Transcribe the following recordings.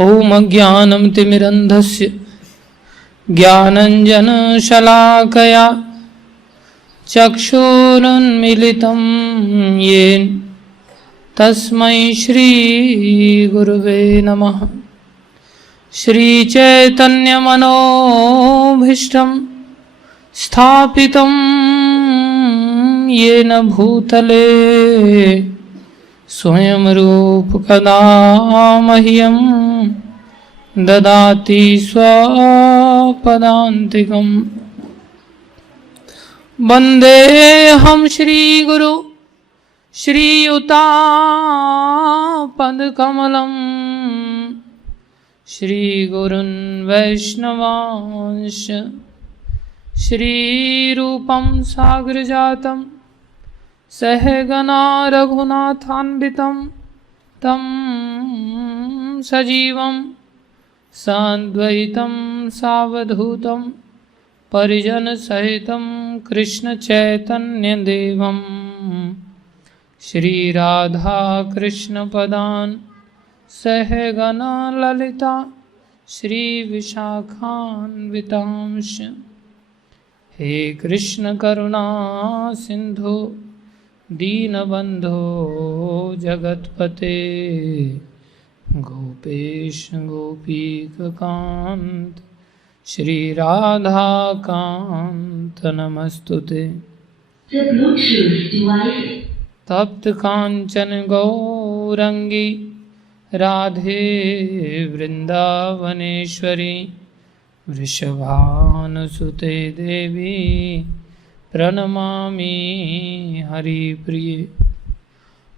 ॐ अज्ञानतिमिरन्धस्य ज्ञानाञ्जनशलाकया चक्षुरुन्मीलितं येन तस्मै श्रीगुरुवे नमः। श्रीचैतन्यमनोभीष्टं स्थापितं येन भूतले स्वयं रूप कदा मह्यं ददाति स्वपदान्तिकं। वन्देऽहं श्रीगुरु श्रीयुतापदकमलं श्रीगुरुन् वैष्णवांश्च श्रीरूपं साग्रजातं सहगना रघुनाथान्वितं तं सजीवं साद्वैतं सावधूतं परिजनसहितं कृष्णचैतन्यदेवं श्रीराधाकृष्णपदान् सहगना ललिता श्रीविशाखान्वितांश्च। हे कृष्ण करुणा सिंधु दीनबंधो जगत्पते गोपेश गोपीकांत श्री राधा कांत नमस्तुते। तप्त कांचन गौरंगी राधे वृंदावनेश्वरी वृषभानुसुते देवी प्रणमामि हरिप्रिये।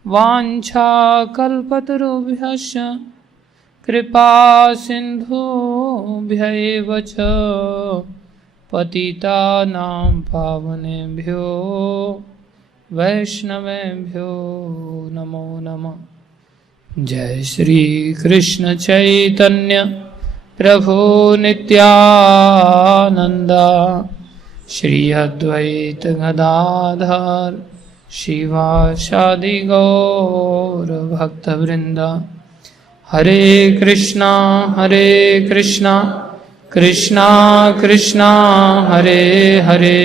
वाञ्छाकल्पतरुभ्यश्च कृपा सिन्धुभ्यैव च पतितानां पावनेभ्यो वैष्णवेभ्यो नमो नमः। जय श्री कृष्ण चैतन्य प्रभु नित्यानंदा श्री अद्वैत गदाधर शिवासादि गौर भक्तवृंदा। हरे कृष्णा कृष्णा कृष्णा हरे हरे,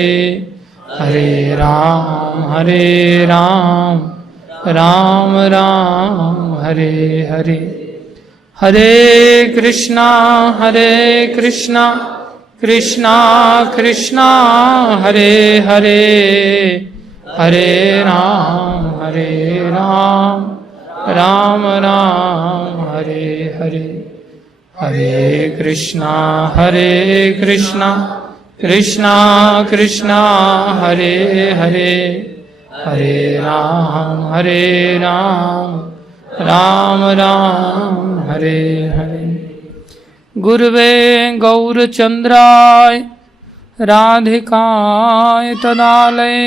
हरे राम राम राम हरे हरे। हरे कृष्णा कृष्णा कृष्णा हरे हरे, हरे राम राम राम हरे हरे। हरे कृष्णा कृष्णा कृष्णा हरे हरे, हरे राम राम राम हरे हरे। गुरुवे गौरचंद्राय राधिकाय तदालये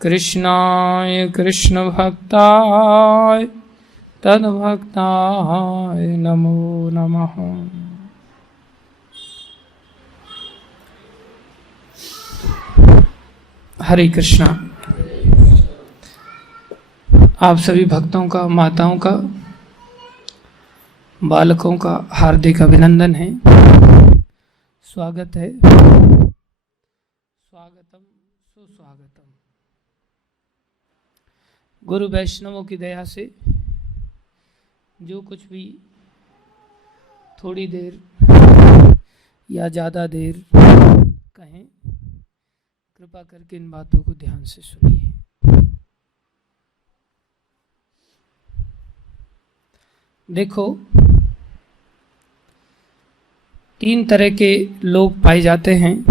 कृष्णाय कृष्णभक्ताय तद्भक्ताय नमो नमः। हरे कृष्णा। आप सभी भक्तों का, माताओं का, बालकों का हार्दिक अभिनंदन है, स्वागत है, स्वागतम सुस्वागतम। गुरु वैष्णवों की दया से जो कुछ भी थोड़ी देर या ज़्यादा देर कहें, कृपा करके इन बातों को ध्यान से सुनिए। देखो, 3 तरह के लोग पाए जाते हैं।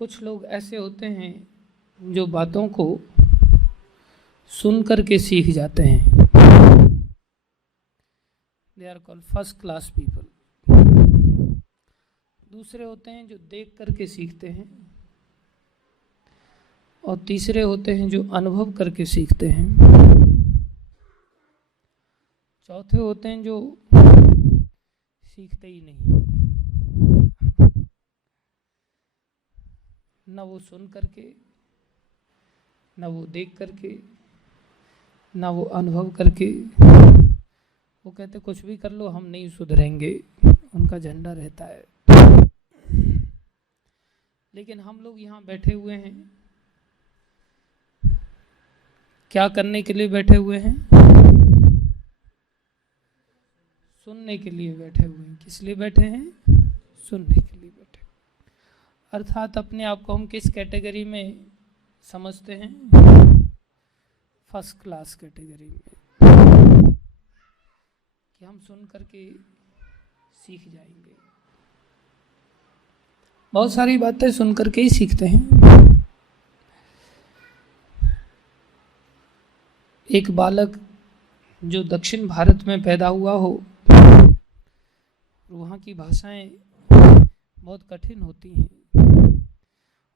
कुछ लोग ऐसे होते हैं जो बातों को सुन करके सीख जाते हैं। They are called first class people. दूसरे होते हैं जो देख करके सीखते हैं, और तीसरे होते हैं जो अनुभव करके सीखते हैं। चौथे होते हैं जो सीखते ही नहीं, न वो सुन करके, न वो देख करके, न वो अनुभव करके, वो कहते कुछ भी कर लो हम नहीं सुधरेंगे, उनका झंडा रहता है। लेकिन हम लोग यहाँ बैठे हुए हैं, क्या करने के लिए बैठे हुए हैं? सुनने के लिए बैठे हुए हैं। किस लिए बैठे हैं? सुनने के लिए बैठे। अर्थात अपने आप को हम किस कैटेगरी में समझते हैं? फर्स्ट क्लास कैटेगरी में, कि हम सुन करके सीख जाएंगे। बहुत सारी बातें सुन करके ही सीखते हैं। एक बालक जो दक्षिण भारत में पैदा हुआ हो, वहाँ की भाषाएं बहुत कठिन होती हैं,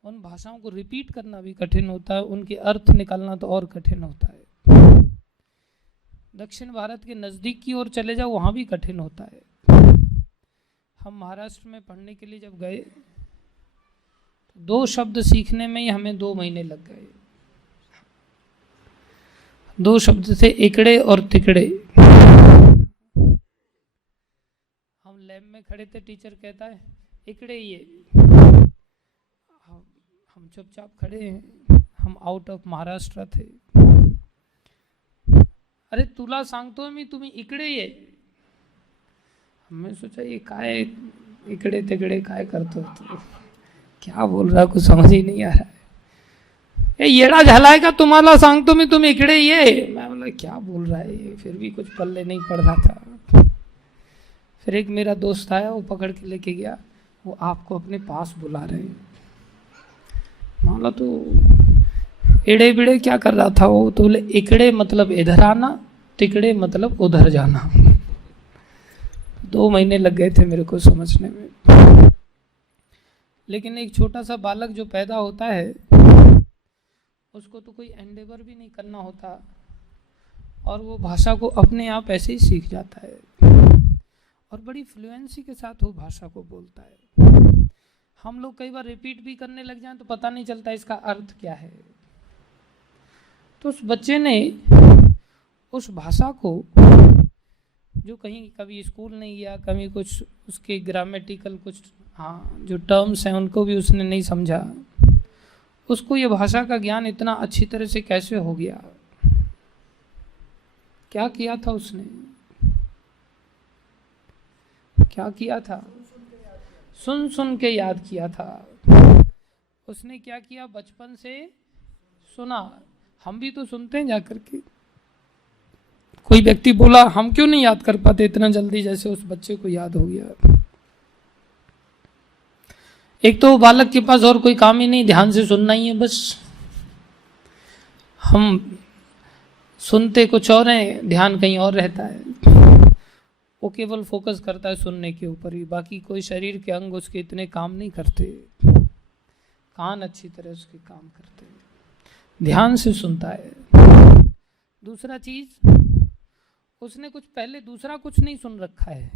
उन भाषाओं को रिपीट करना भी कठिन होता है, उनके अर्थ निकालना तो और कठिन होता है। दक्षिण भारत के नज़दीक की ओर चले जाओ, वहाँ भी कठिन होता है। हम महाराष्ट्र में पढ़ने के लिए जब गए तो 2 शब्द सीखने में ही हमें 2 महीने लग गए। 2 शब्द थे, इकड़े और तिकड़े। हम लैब में खड़े थे, टीचर कहता है इकड़े ये, हम चुपचाप खड़े हैं, हम आउट ऑफ महाराष्ट्र थे। अरे तुला सांगतो मी तुम्ही इकडे ये। हमने सोचा ये काय इकडे तिकडे काय करतो, तो क्या बोल रहा है, कुछ समझ ही नहीं आ रहा है। ये येड़ा झालाय का, तुम्हाला सांगतो मी तुम्ही इकडे ये। मैं बोला क्या बोल रहा है ये, फिर भी कुछ पल्ले नहीं पड़ रहा था। फिर एक मेरा दोस्त आया, वो पकड़ के लेके गया, वो आपको अपने पास बुला रहे हैं। माना तो एड़े बिड़े क्या कर रहा था वो, तो बोले इकड़े मतलब इधर आना, तिकड़े मतलब उधर जाना। 2 महीने लग गए थे मेरे को समझने में। लेकिन एक छोटा सा बालक जो पैदा होता है, उसको तो कोई एंडेवर भी नहीं करना होता, और वो भाषा को अपने आप ऐसे ही सीख जाता है, और बड़ी फ्लुएंसी के साथ वो भाषा को बोलता है। हम लोग कई बार रिपीट भी करने लग जाएं तो पता नहीं चलता इसका अर्थ क्या है। तो उस बच्चे ने उस भाषा को, जो कहीं कभी स्कूल नहीं गया, कभी कुछ उसके ग्रामेटिकल कुछ जो टर्म्स हैं उनको भी उसने नहीं समझा, उसको ये भाषा का ज्ञान इतना अच्छी तरह से कैसे हो गया? क्या किया था उसने? क्या किया था? सुन सुन के याद किया था। उसने क्या किया? बचपन से सुना। हम भी तो सुनते हैं जाकर के। कोई व्यक्ति बोला, हम क्यों नहीं याद कर पाते इतना जल्दी जैसे उस बच्चे को याद हो गया? एक तो बालक के पास और कोई काम ही नहीं, ध्यान से सुनना ही है बस। हम सुनते कुछ और हैं, ध्यान कहीं और रहता है। वो केवल फोकस करता है सुनने के ऊपर ही, बाकी कोई शरीर के अंग उसके इतने काम नहीं करते। कान अच्छी तरह उसके काम करते हैं, ध्यान से सुनता है। दूसरा चीज, उसने कुछ पहले दूसरा कुछ नहीं सुन रखा है।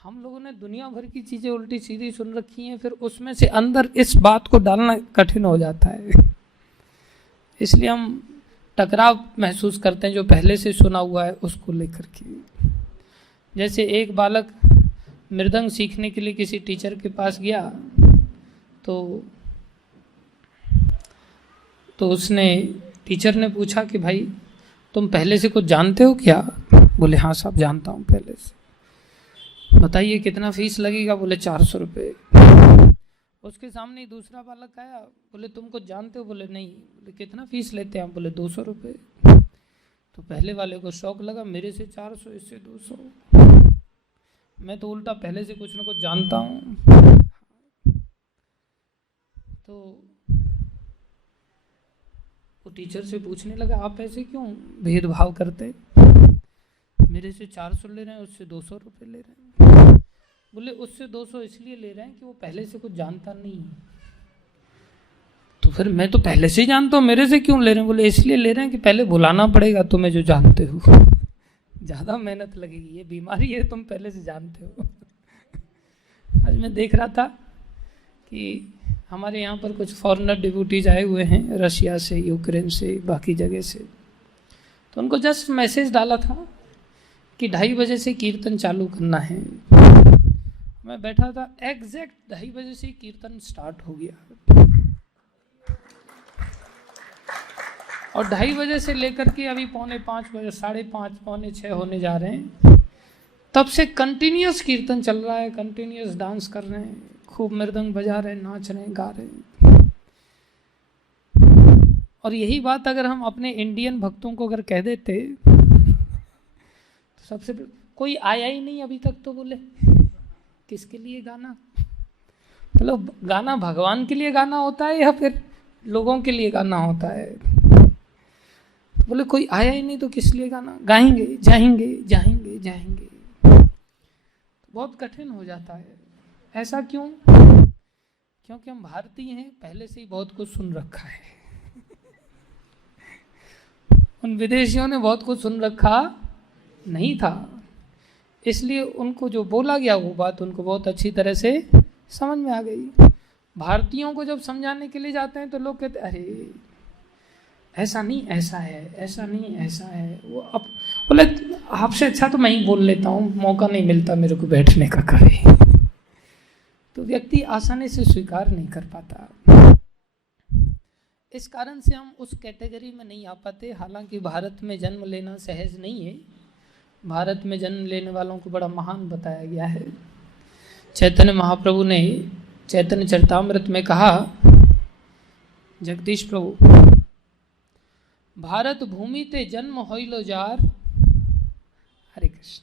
हम लोगों ने दुनिया भर की चीजें उल्टी सीधी सुन रखी हैं, फिर उसमें से अंदर इस बात को डालना कठिन हो जाता है। इसलिए हम टकराव महसूस करते हैं जो पहले से सुना हुआ है उसको लेकर के। जैसे एक बालक मृदंग सीखने के लिए किसी टीचर के पास गया, तो उसने, टीचर ने पूछा कि भाई तुम पहले से कुछ जानते हो क्या? बोले हाँ साहब जानता हूँ पहले से। बताइए कितना फीस लगेगा? बोले 400 रुपये। उसके सामने ही दूसरा बालक आया, बोले तुम कुछ जानते हो? बोले नहीं। बोले कितना फीस लेते हैं आप? बोले 200 रुपये। तो पहले वाले को शौक लगा, मेरे से 400 इससे 200, मैं तो उल्टा पहले से कुछ ना कुछ जानता हूँ। तो वो टीचर से पूछने लगा, आप ऐसे क्यों भेदभाव करते? मेरे से 400 ले रहे हैं, उससे 200 रुपये ले रहे हैं। बोले उससे 200 इसलिए ले रहे हैं कि वो पहले से कुछ जानता नहीं है। तो फिर मैं तो पहले से ही जानता हूँ, मेरे से क्यों ले रहे हैं? बोले इसलिए ले रहे हैं कि पहले भुलाना पड़ेगा तुम्हें जो जानते हो, ज़्यादा मेहनत लगेगी, ये बीमारी है तुम पहले से जानते हो। आज मैं देख रहा था कि हमारे यहाँ पर कुछ फॉरेनर डिप्यूटीज आए हुए हैं, रशिया से, यूक्रेन से, बाकी जगह से। तो उनको जस्ट मैसेज डाला था कि 2:30 से कीर्तन चालू करना है। मैं बैठा था, एग्जैक्ट 2:30 से कीर्तन स्टार्ट हो गया और 2:30 से लेकर के अभी 4:45 बजे, 5:30, 5:45 होने जा रहे हैं, तब से कंटिन्यूअस कीर्तन चल रहा है, कंटिन्यूअस डांस कर रहे हैं, खूब मृदंग बजा रहे हैं, नाच रहे हैं, गा रहे हैं। और यही बात अगर हम अपने इंडियन भक्तों को अगर कह देते तो सबसे कोई आया ही नहीं अभी तक, तो बोले किसके लिए गाना, मतलब गाना भगवान के लिए गाना होता है या फिर लोगों के लिए गाना होता है। बोले कोई आया ही नहीं तो किस लिए गाना, गाएंगे जाएंगे जाएंगे जाएंगे, बहुत कठिन हो जाता है। ऐसा क्यों? क्योंकि हम भारतीय हैं, पहले से ही बहुत कुछ सुन रखा है। उन विदेशियों ने बहुत कुछ सुन रखा नहीं था, इसलिए उनको जो बोला गया वो बात उनको बहुत अच्छी तरह से समझ में आ गई। भारतीयों को जब समझाने के लिए जाते हैं तो लोग कहते अरे ऐसा नहीं ऐसा है, ऐसा नहीं ऐसा है। वो अब बोले आपसे अच्छा तो मैं ही बोल लेता हूँ, मौका नहीं मिलता मेरे को बैठने का कभी। तो व्यक्ति आसानी से स्वीकार नहीं कर पाता। इस कारण से हम उस कैटेगरी में नहीं आ पाते। हालांकि भारत में जन्म लेना सहज नहीं है, भारत में जन्म लेने वालों को बड़ा महान बताया गया है। चैतन्य महाप्रभु ने चैतन्य चरितामृत में कहा, जगदीश प्रभु, भारत भूमि ते जन्म होइलो जार। हरे कृष्ण।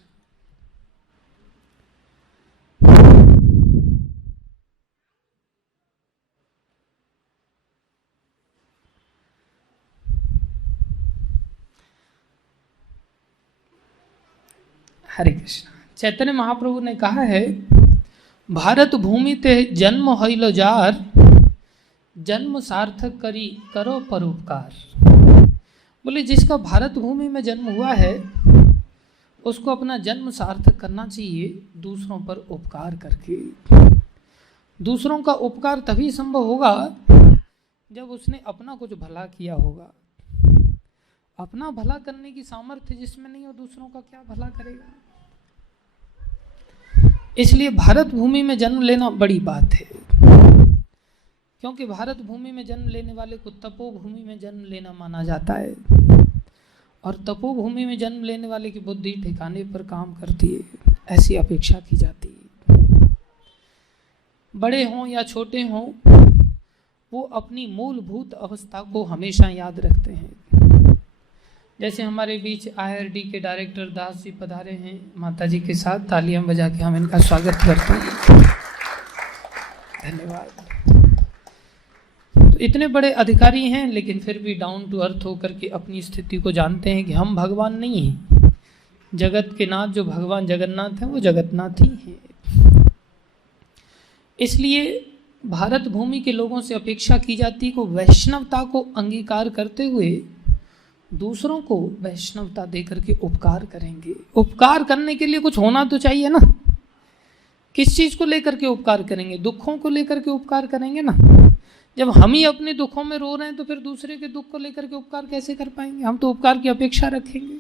हरे कृष्ण। चैतन्य महाप्रभु ने कहा है, भारत भूमि ते जन्म होइलो जार, जन्म सार्थक करी करो परोपकार। बोले जिसका भारत भूमि में जन्म हुआ है उसको अपना जन्म सार्थक करना चाहिए दूसरों पर उपकार करके। दूसरों का उपकार तभी संभव होगा जब उसने अपना कुछ भला किया होगा। अपना भला करने की सामर्थ्य जिसमें नहीं हो, दूसरों का क्या भला करेगा। इसलिए भारत भूमि में जन्म लेना बड़ी बात है, क्योंकि भारत भूमि में जन्म लेने वाले को तपोभूमि में जन्म लेना माना जाता है, और तपोभूमि में जन्म लेने वाले की बुद्धि ठिकाने पर काम करती है, ऐसी अपेक्षा की जाती है। बड़े हों या छोटे हों, वो अपनी मूलभूत अवस्था को हमेशा याद रखते हैं। जैसे हमारे बीच IRD के डायरेक्टर दास जी पधारे हैं, माता जी के साथ तालियां बजा के हम इनका स्वागत करते हैं। धन्यवाद। तो इतने बड़े अधिकारी हैं लेकिन फिर भी डाउन टू अर्थ होकर के अपनी स्थिति को जानते हैं कि हम भगवान नहीं हैं। जगत के नाथ जो भगवान जगन्नाथ हैं वो जगन्नाथ ही हैं। इसलिए भारत भूमि के लोगों से अपेक्षा की जाती है कि वैष्णवता को अंगीकार करते हुए दूसरों को वैष्णवता देकर के उपकार करेंगे। उपकार करने के लिए कुछ होना तो चाहिए ना। किस चीज़ को लेकर के उपकार करेंगे? दुखों को लेकर के उपकार करेंगे ना। जब हम ही अपने दुखों में रो रहे हैं तो फिर दूसरे के दुख को लेकर के उपकार कैसे कर पाएंगे? हम तो उपकार की अपेक्षा रखेंगे।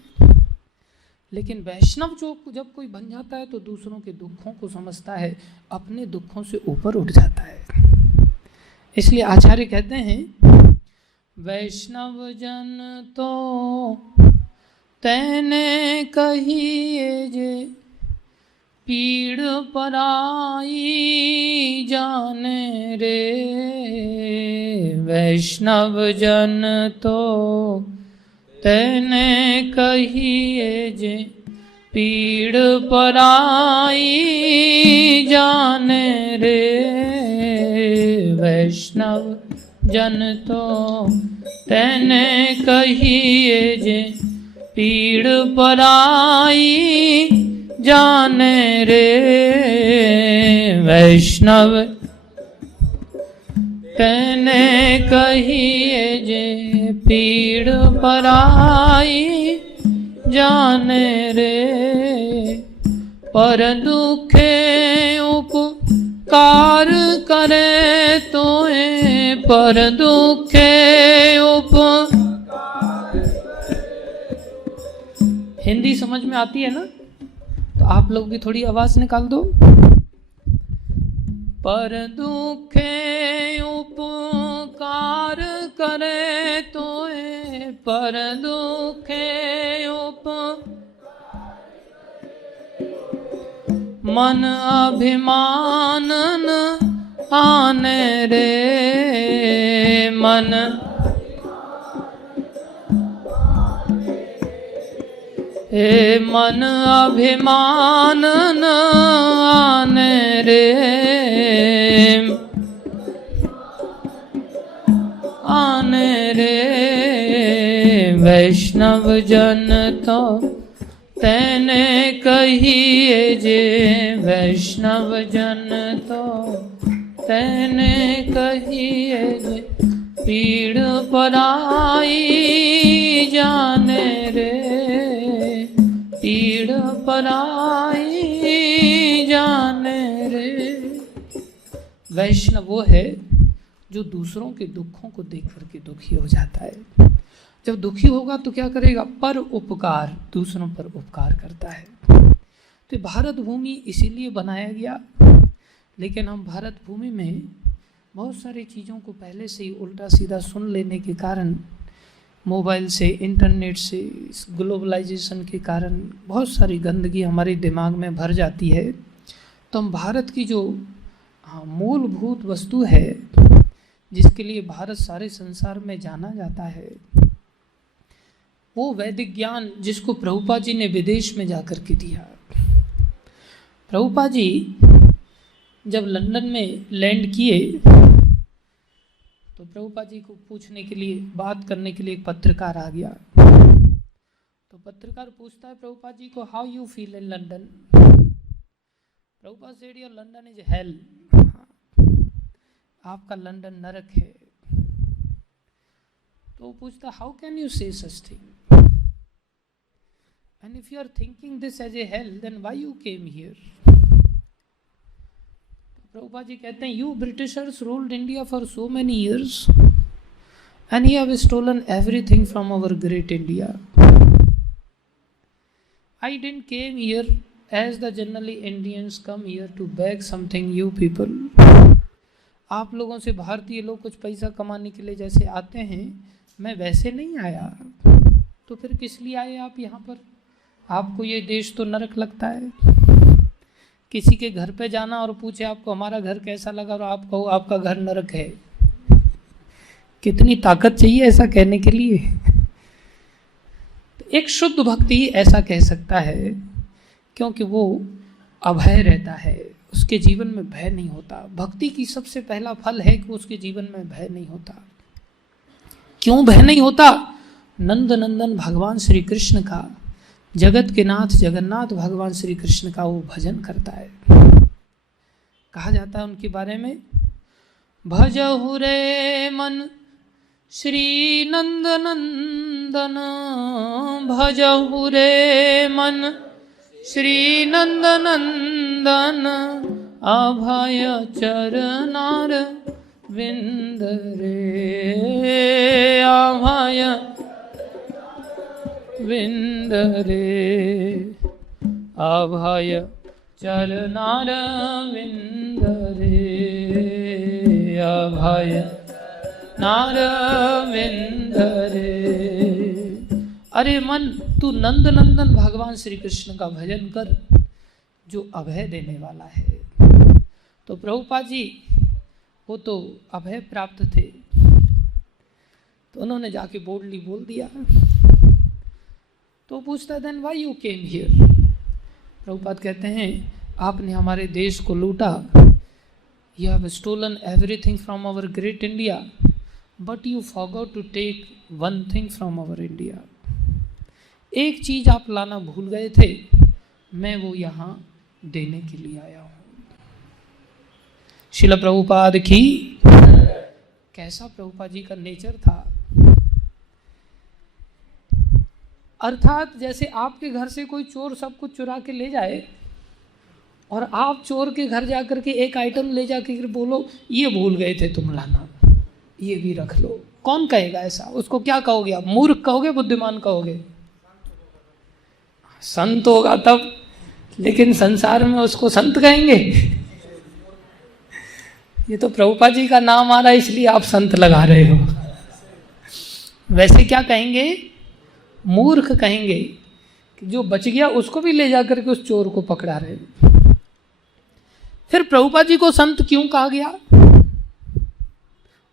लेकिन वैष्णव जो जब कोई बन जाता है तो दूसरों के दुखों को समझता है, अपने दुखों से ऊपर उठ जाता है। इसलिए आचार्य कहते हैं, वैष्णव जन तो तैने कहिए जे, पीड़ पराई जाने रे। वैष्णव जन तो तैने कहिए जे, पीड़ पराई जाने रे। वैष्णव जन तो तैने कहिए जे, पीड़ पराई जाने रे। वैष्णव तैने कहिए जे, पीड़ पराई जाने रे। पर दुखे उपकार करे तोए, पर दुखे उपकार। हिंदी समझ में आती है ना? आप लोग भी थोड़ी आवाज निकाल दो। पर दुखे उपकार करे तोए, पर दुखे मन अभिमान न आने रे, मन हे मन अभिमान न आने रे, आने रे। वैष्णव जन तो तेने कहिए जे, वैष्णव जन तो तेने कहिए जे, पीड़ पराई जाने रे, पीड़ पराई जाने रे। वैष्णव वो है जो दूसरों के दुखों को देख करके दुखी हो जाता है। जब दुखी होगा तो क्या करेगा? पर उपकार, दूसरों पर उपकार करता है। तो भारत भूमि इसीलिए बनाया गया, लेकिन हम भारत भूमि में बहुत सारी चीज़ों को पहले से ही उल्टा सीधा सुन लेने के कारण, मोबाइल से, इंटरनेट से, इस ग्लोबलाइजेशन के कारण बहुत सारी गंदगी हमारे दिमाग में भर जाती है। तो हम भारत की जो मूलभूत वस्तु है, जिसके लिए भारत सारे संसार में जाना जाता है, वो वैदिक ज्ञान जिसको प्रभुपाद जी ने विदेश में जाकर के दिया। प्रभुपाद जी जब लंदन में लैंड किए तो प्रभुपाद जी को पूछने के लिए, बात करने के लिए एक पत्रकार आ गया। तो पत्रकार पूछता है प्रभुपाद जी को, how you feel in London? Prabhupada said, your London is hell, आपका लंदन नरक है। तो वो पूछता, how can you say such thing, and if you are thinking this as a hell, then why you came here? Prabhupada ji कहते हैं, you Britishers ruled India for so many years and you have stolen everything from our great India. I didn't came here as the generally Indians come here to beg something you people. आप लोगों से भारतीय लोग कुछ पैसा कमाने के लिए जैसे आते हैं, मैं वैसे नहीं आया। तो फिर किस लिए आए आप यहाँ पर? आपको ये देश तो नरक लगता है। किसी के घर पे जाना और पूछे आपको हमारा घर कैसा लगा, और आप कहो आपका घर नरक है, कितनी ताकत चाहिए ऐसा कहने के लिए? तो एक शुद्ध भक्ति ही ऐसा कह सकता है, क्योंकि वो अभय रहता है, उसके जीवन में भय नहीं होता। भक्ति की सबसे पहला फल है कि उसके जीवन में भय नहीं होता। क्यों भय नहीं होता? नंद नंदन भगवान श्री कृष्ण का, जगत के नाथ जगन्नाथ भगवान श्री कृष्ण का वो भजन करता है। कहा जाता है उनके बारे में, भजहु रे मन श्री नंद नंदन, भजहु रे मन श्री नंद नंदन, अभय चरनार विंद रे, अभय विंद रे, अभय चरनार विंद रे, अभय नार विंद रे। अरे मन, तू नंद नंदन भगवान श्री कृष्ण का भजन कर, जो अभय देने वाला है। तो प्रभुपाद जी वो तो अभय प्राप्त थे, तो उन्होंने जाके बोल्डली बोल दिया। तो पूछता है, then why you came here? Prabhupada कहते हैं, आपने हमारे देश को लूटा, you have stolen everything from our great India, but you forgot to take one thing from our India. एक चीज आप लाना भूल गए थे, मैं वो यहाँ देने के लिए आया हूँ। शिला प्रभुपाद की। कैसा प्रभुपाद जी का नेचर था। अर्थात जैसे आपके घर से कोई चोर सब कुछ चुरा के ले जाए और आप चोर के घर जाकर के एक आइटम ले जाकर बोलो ये भूल गए थे तुम लाना, ये भी रख लो, कौन कहेगा ऐसा? उसको क्या कहोगे आप? मूर्ख कहोगे, बुद्धिमान कहोगे? संत होगा तब। लेकिन संसार में उसको संत कहेंगे। ये तो प्रभुपाद जी का नाम आ रहा है इसलिए आप संत लगा रहे हो। वैसे क्या कहेंगे? मूर्ख कहेंगे कि जो बच गया उसको भी ले जाकर के उस चोर को पकड़ा रहे। फिर प्रभुपाद जी को संत क्यों कहा गया?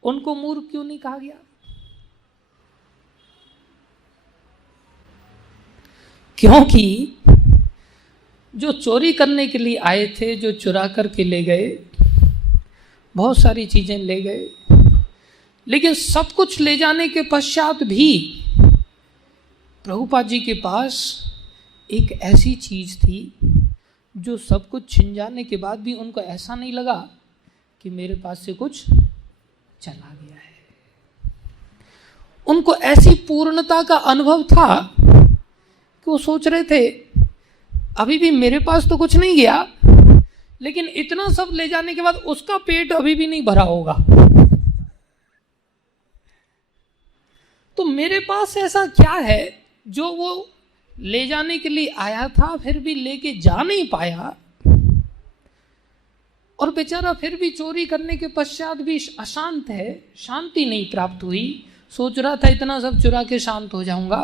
उनको मूर्ख क्यों नहीं कहा गया? क्योंकि जो चोरी करने के लिए आए थे, जो चुरा करके ले गए, बहुत सारी चीजें ले गए, लेकिन सब कुछ ले जाने के पश्चात भी प्रभुपाद जी के पास एक ऐसी चीज थी जो सब कुछ छिन जाने के बाद भी उनको ऐसा नहीं लगा कि मेरे पास से कुछ चला गया है। उनको ऐसी पूर्णता का अनुभव था कि वो सोच रहे थे अभी भी मेरे पास तो कुछ नहीं गया, लेकिन इतना सब ले जाने के बाद उसका पेट अभी भी नहीं भरा होगा, तो मेरे पास ऐसा क्या है जो वो ले जाने के लिए आया था फिर भी लेके जा नहीं पाया, और बेचारा फिर भी चोरी करने के पश्चात भी अशांत है, शांति नहीं प्राप्त हुई। सोच रहा था इतना सब चुरा के शांत हो जाऊंगा,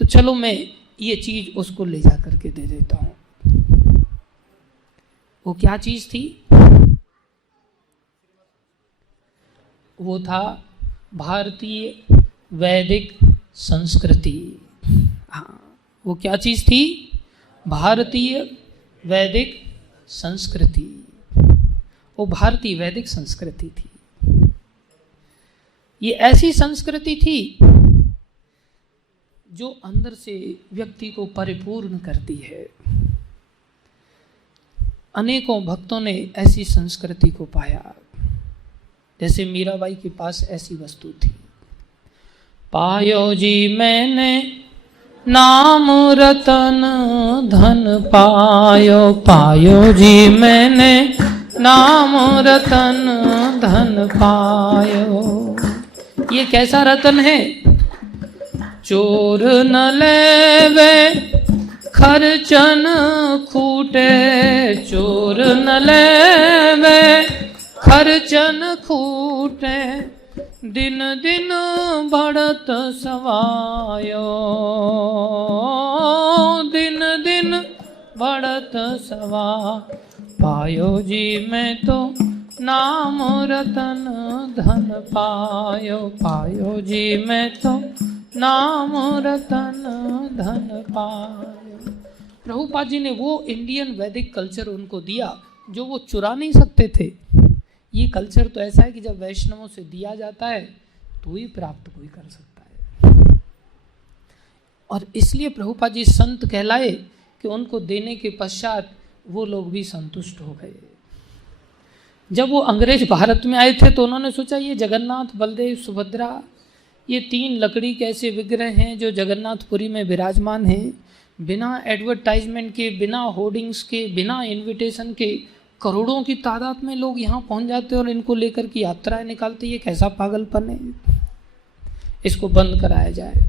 तो चलो मैं ये चीज उसको ले जा करके दे देता हूं। वो क्या चीज थी? वो था भारतीय वैदिक संस्कृति। हाँ, वो क्या चीज थी? भारतीय वैदिक संस्कृति। वो भारतीय वैदिक संस्कृति थी। ये ऐसी संस्कृति थी जो अंदर से व्यक्ति को परिपूर्ण करती है। अनेकों भक्तों ने ऐसी संस्कृति को पाया। जैसे मीराबाई के पास ऐसी वस्तु थी। पायो जी मैंने नाम रतन धन पायो, पायो जी मैंने नाम रतन धन पायो। ये कैसा रतन है? चोर न लेवे खर्चन खूटे, चोर न लेवे खर्चन खूटे, दिन दिन बढ़त सवायो, दिन दिन बढ़त सवा। पायो जी मैं तो नाम रतन धन पायो, पायो जी मैं तो नाम रतन धन पायो। प्रभुपाद जी ने वो इंडियन वैदिक कल्चर उनको दिया जो वो चुरा नहीं सकते थे। ये कल्चर तो ऐसा है कि जब वैष्णवों से दिया जाता है तो ही प्राप्त कोई कर सकता है। और इसलिए प्रभुपाद जी संत कहलाए कि उनको देने के पश्चात वो लोग भी संतुष्ट हो गए। जब वो अंग्रेज भारत में आए थे तो उन्होंने सोचा ये जगन्नाथ, बलदेव, सुभद्रा, ये 3 लकड़ी के ऐसे विग्रह हैं जो जगन्नाथपुरी में विराजमान हैं। बिना एडवर्टाइजमेंट के, बिना होर्डिंग्स के, बिना इनविटेशन के करोड़ों की तादाद में लोग यहाँ पहुँच जाते और इनको लेकर की यात्राएं निकालते। ये कैसा पागलपन है, इसको बंद कराया जाए।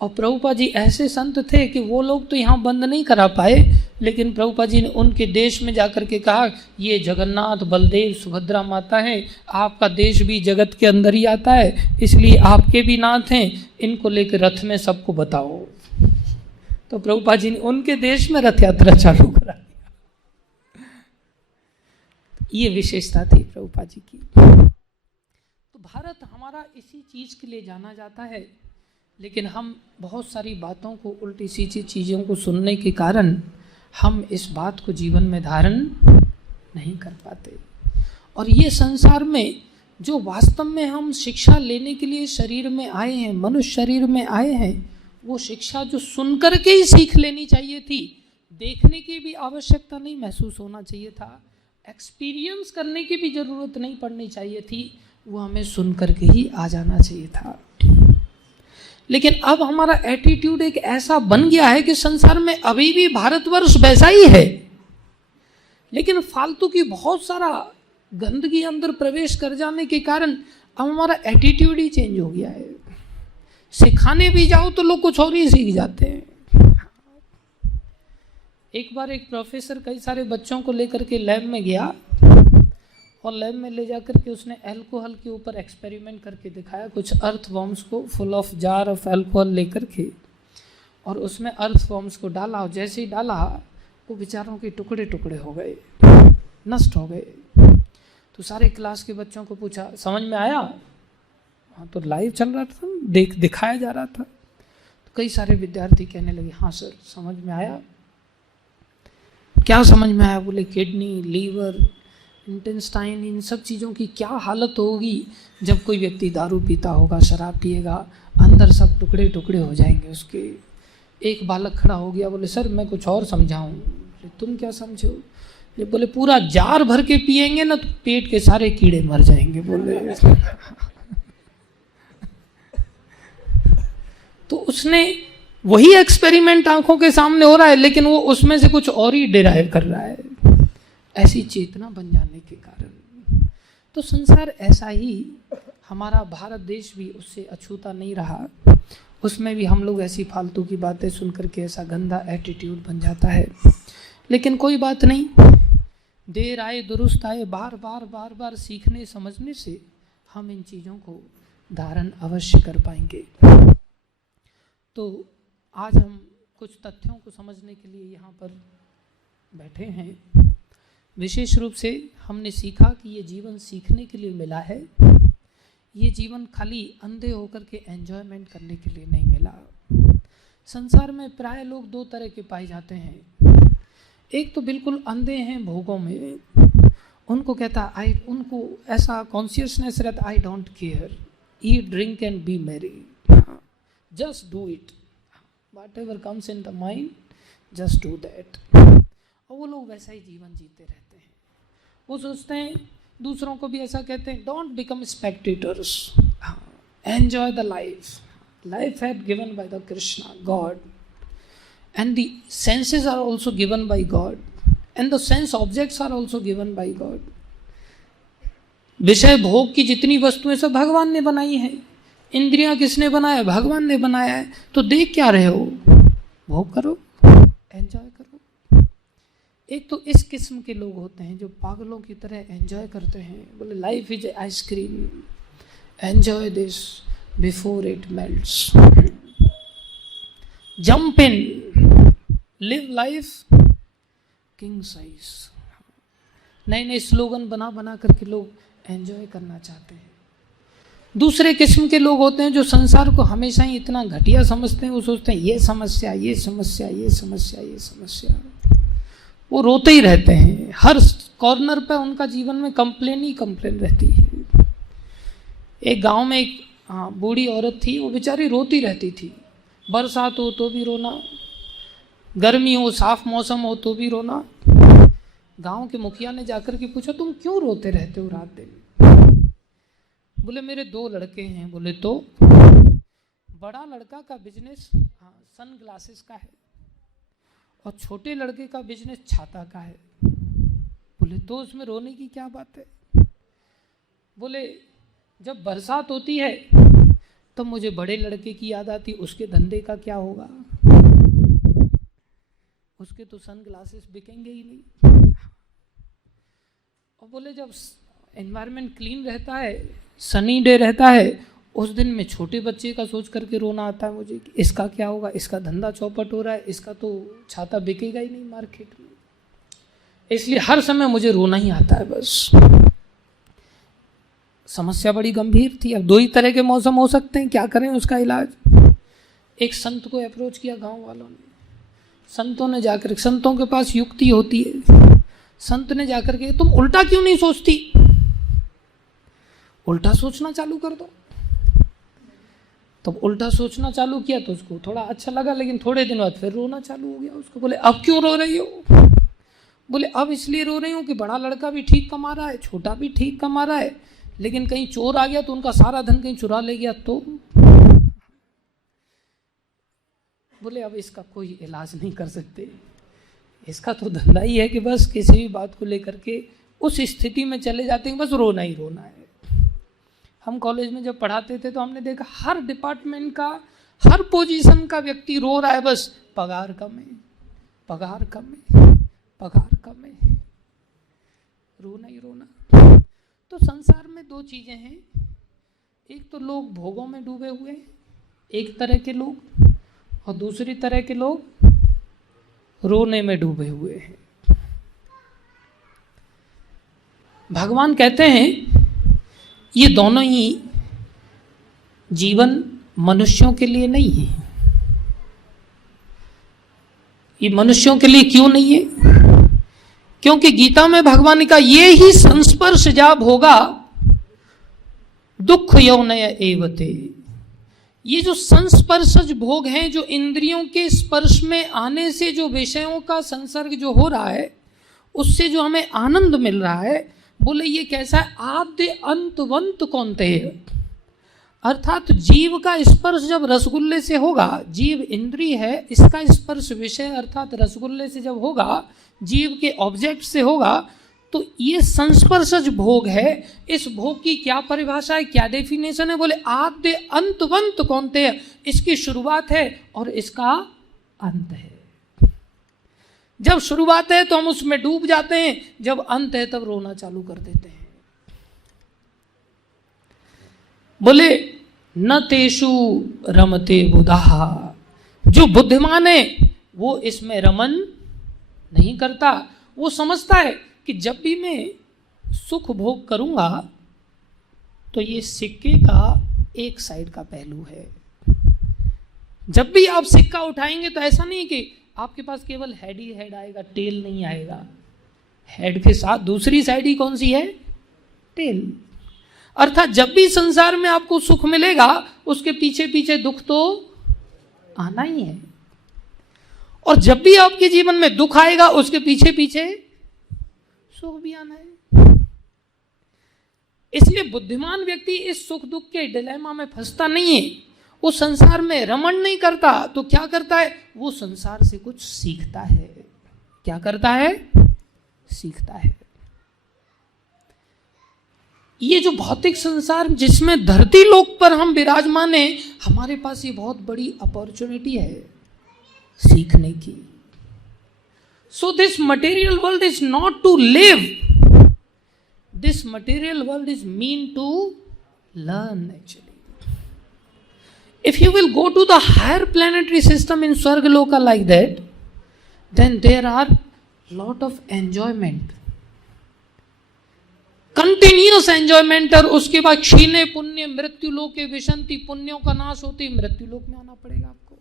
और प्रभुपाद जी ऐसे संत थे कि वो लोग तो यहाँ बंद नहीं करा पाए, लेकिन प्रभुपाद जी ने उनके देश में जाकर के कहा ये जगन्नाथ, बलदेव, सुभद्रा माता है, आपका देश भी जगत के अंदर ही आता है, इसलिए आपके भी नाथ हैं, इनको लेकर रथ में सबको बताओ। तो प्रभुपाद जी ने उनके देश में रथ यात्रा चालू करा। ये विशेषता थी प्रभुपाद जी की। तो भारत हमारा इसी चीज के लिए जाना जाता है, लेकिन हम बहुत सारी बातों को, उल्टी सीधी चीज़ों को सुनने के कारण हम इस बात को जीवन में धारण नहीं कर पाते। और ये संसार में जो वास्तव में हम शिक्षा लेने के लिए शरीर में आए हैं, मनुष्य शरीर में आए हैं, वो शिक्षा जो सुनकर के ही सीख लेनी चाहिए थी, देखने की भी आवश्यकता नहीं महसूस होना चाहिए था, एक्सपीरियंस करने की भी जरूरत नहीं पड़नी चाहिए थी, वो हमें सुन करके ही आ जाना चाहिए था। लेकिन अब हमारा एटीट्यूड एक ऐसा बन गया है कि संसार में अभी भी भारतवर्ष वैसा ही है, लेकिन फालतू की बहुत सारा गंदगी अंदर प्रवेश कर जाने के कारण अब हमारा एटीट्यूड ही चेंज हो गया है। सिखाने भी जाओ तो लोग कुछ और ही सीख जाते हैं। एक बार एक प्रोफेसर कई सारे बच्चों को लेकर के लैब में गया और लैब में ले जाकर के उसने अल्कोहल के ऊपर एक्सपेरिमेंट करके दिखाया। कुछ अर्थवॉर्म्स को full of jar of alcohol लेकर के और उसमें अर्थवॉर्म्स को डाला और जैसे ही डाला वो बेचारों के टुकड़े टुकड़े हो गए, नष्ट हो गए। तो सारे क्लास के बच्चों को पूछा समझ में आया? हाँ, तो लाइव चल रहा था, दिखाया जा रहा था। तो कई सारे विद्यार्थी कहने लगे हाँ सर समझ में आया। क्या समझ में आया? बोले किडनी, लीवर, इंटेस्टाइन, इन सब चीज़ों की क्या हालत होगी जब कोई व्यक्ति दारू पीता होगा, शराब पिएगा, अंदर सब टुकड़े टुकड़े हो जाएंगे उसके। एक बालक खड़ा हो गया, बोले सर मैं कुछ और समझाऊं। तुम क्या समझो? बोले पूरा जार भर के पिएंगे ना तो पेट के सारे कीड़े मर जाएंगे। बोले तो उसने वही एक्सपेरिमेंट आंखों के सामने हो रहा है लेकिन वो उसमें से कुछ और ही डिराइव कर रहा है, ऐसी चेतना बन जाने के कारण। तो संसार ऐसा ही, हमारा भारत देश भी उससे अछूता नहीं रहा। उसमें भी हम लोग ऐसी फालतू की बातें सुन करके ऐसा गंदा एटीट्यूड बन जाता है। लेकिन कोई बात नहीं, देर आए दुरुस्त आए, बार बार बार बार सीखने समझने से हम इन चीज़ों को धारण अवश्य कर पाएंगे। तो आज हम कुछ तथ्यों को समझने के लिए यहाँ पर बैठे हैं। विशेष रूप से हमने सीखा कि ये जीवन सीखने के लिए मिला है, ये जीवन खाली अंधे होकर के एंजॉयमेंट करने के लिए नहीं मिला। संसार में प्राय लोग दो तरह के पाए जाते हैं। एक तो बिल्कुल अंधे हैं भोगों में, उनको कहता उनको ऐसा कॉन्शियसनेस रहता I don't care, eat drink and B Mary, just do it, whatever comes in the mind just do that. और वो लोग वैसा ही जीवन जीते रहते हैं। वो सोचते हैं, दूसरों को भी ऐसा कहते हैं, don't become spectators, enjoy the life, life had given by the Krishna God and the senses are also given by God and the sense objects are also given by God। विषय भोग की जितनी वस्तुएं सब भगवान ने बनाई हैं। इंद्रियां किसने बनाया? भगवान ने बनाया है। तो देख क्या रहे हो? भोग करो, एंजॉय करो। एक तो इस किस्म के लोग होते हैं जो पागलों की तरह एंजॉय करते हैं। बोले life is ice cream, enjoy this before it melts, jump in, live life king size. नए नए स्लोगन बना बना करके लोग एंजॉय करना चाहते हैं। दूसरे किस्म के लोग होते हैं जो संसार को हमेशा ही इतना घटिया समझते हैं। वो सोचते हैं ये समस्या, ये समस्या, ये समस्या, ये समस्या। वो रोते ही रहते हैं। हर कॉर्नर पे उनका जीवन में कंप्लेन ही कंप्लेन रहती है। एक गांव में एक बूढ़ी औरत थी, वो बेचारी रोती रहती थी। बरसात हो तो भी रोना, गर्मी हो, साफ मौसम हो तो भी रोना। गांव के मुखिया ने जाकर के पूछा तुम क्यों रोते रहते हो रात दिन? बोले मेरे 2 लड़के हैं। बोले तो? बड़ा लड़का का बिजनेस सन ग्लासेस का है और छोटे लड़के का बिजनेस छाता का है। बोले तो उसमें रोने की क्या बात है? बोले जब बरसात होती है तो मुझे बड़े लड़के की याद आती, उसके धंधे का क्या होगा? उसके तो सन ग्लासेस बिकेंगे ही नहीं। और बोले जब एनवायरनमेंट क्लीन रहता है, सनी डे रहता है, उस दिन में छोटे बच्चे का सोच करके रोना आता है मुझे कि इसका क्या होगा, इसका धंधा चौपट हो रहा है, इसका तो छाता बिकेगा ही नहीं मार्केट में। इसलिए हर समय मुझे रोना ही आता है बस। समस्या बड़ी गंभीर थी। अब 2 ही तरह के मौसम हो सकते हैं, क्या करें उसका इलाज? एक संत को अप्रोच किया गांव वालों ने। संतों ने जाकर, संतों के पास युक्ति होती है, संत ने जाकर के तुम उल्टा क्यों नहीं सोचती? उल्टा सोचना चालू कर दो। तो उल्टा सोचना चालू किया तो उसको थोड़ा अच्छा लगा, लेकिन थोड़े दिन बाद फिर रोना चालू हो गया उसको। बोले अब क्यों रो रही हो? बोले अब इसलिए रो रही हूँ कि बड़ा लड़का भी ठीक कमा रहा है, छोटा भी ठीक कमा रहा है, लेकिन कहीं चोर आ गया तो उनका सारा धन कहीं चुरा ले गया तो। बोले अब इसका कोई इलाज नहीं कर सकते, इसका तो धंधा ही है कि बस किसी भी बात को लेकर के उस स्थिति में चले जाते हैं, बस रोना ही रोना है। हम कॉलेज में जब पढ़ाते थे तो हमने देखा हर डिपार्टमेंट का, हर पोजीशन का व्यक्ति रो रहा है, बस पगार कम है, पगार कम है, पगार कम है, रोना ही रोना। तो संसार में दो चीजें हैं, एक तो लोग भोगों में डूबे हुए हैं, एक तरह के लोग, और दूसरी तरह के लोग रोने में डूबे हुए हैं। भगवान कहते हैं ये दोनों ही जीवन मनुष्यों के लिए नहीं है। ये मनुष्यों के लिए क्यों नहीं है? क्योंकि गीता में भगवान ने कहा ये ही संस्पर्श जाब होगा दुख यौनय एवते। ये जो संस्पर्शज भोग हैं, जो इंद्रियों के स्पर्श में आने से जो विषयों का संसर्ग जो हो रहा है, उससे जो हमें आनंद मिल रहा है, बोले ये कैसा है? आद्य अंतवंत कौन्तेय। अर्थात जीव का स्पर्श जब रसगुल्ले से होगा, जीव इंद्रिय है, इसका स्पर्श विषय अर्थात रसगुल्ले से जब होगा, जीव के ऑब्जेक्ट से होगा, तो ये संस्पर्शज भोग है। इस भोग की क्या परिभाषा है, क्या डेफिनेशन है? बोले आद्य अंतवंत कौन्तेय। इसकी शुरुआत है और इसका अंत है। जब शुरुआत है तो हम उसमें डूब जाते हैं, जब अंत है तब रोना चालू कर देते हैं। बोले न तेषु रमते बुधाः। जो बुद्धिमान है वो इसमें रमन नहीं करता। वो समझता है कि जब भी मैं सुख भोग करूंगा तो ये सिक्के का एक साइड का पहलू है। जब भी आप सिक्का उठाएंगे तो ऐसा नहीं कि आपके पास केवल हेड ही हेड आएगा, टेल नहीं आएगा। हेड के साथ दूसरी साइड ही कौन सी है? टेल। अर्थात जब भी संसार में आपको सुख मिलेगा, उसके पीछे पीछे दुख तो आना ही है, और जब भी आपके जीवन में दुख आएगा, उसके पीछे पीछे सुख भी आना है। इसलिए बुद्धिमान व्यक्ति इस सुख दुख के डिलेमा में फंसता नहीं है। वो संसार में रमण नहीं करता, तो क्या करता है? वो संसार से कुछ सीखता है। क्या करता है? सीखता है। ये जो भौतिक संसार जिसमें धरती लोक पर हम विराजमान हैं, हमारे पास ये बहुत बड़ी अपॉर्चुनिटी है सीखने की। So this material world is not to live, this material world is mean to learn actually. If you will go to the higher planetary system in Swargaloka like that, then there are lot of enjoyment, continuous enjoyment। और उसके बाद क्षीणे पुण्य मृत्यु लोके विशंति, पुण्यों का नाश होते मृत्यु लोक में आना पड़ेगा आपको।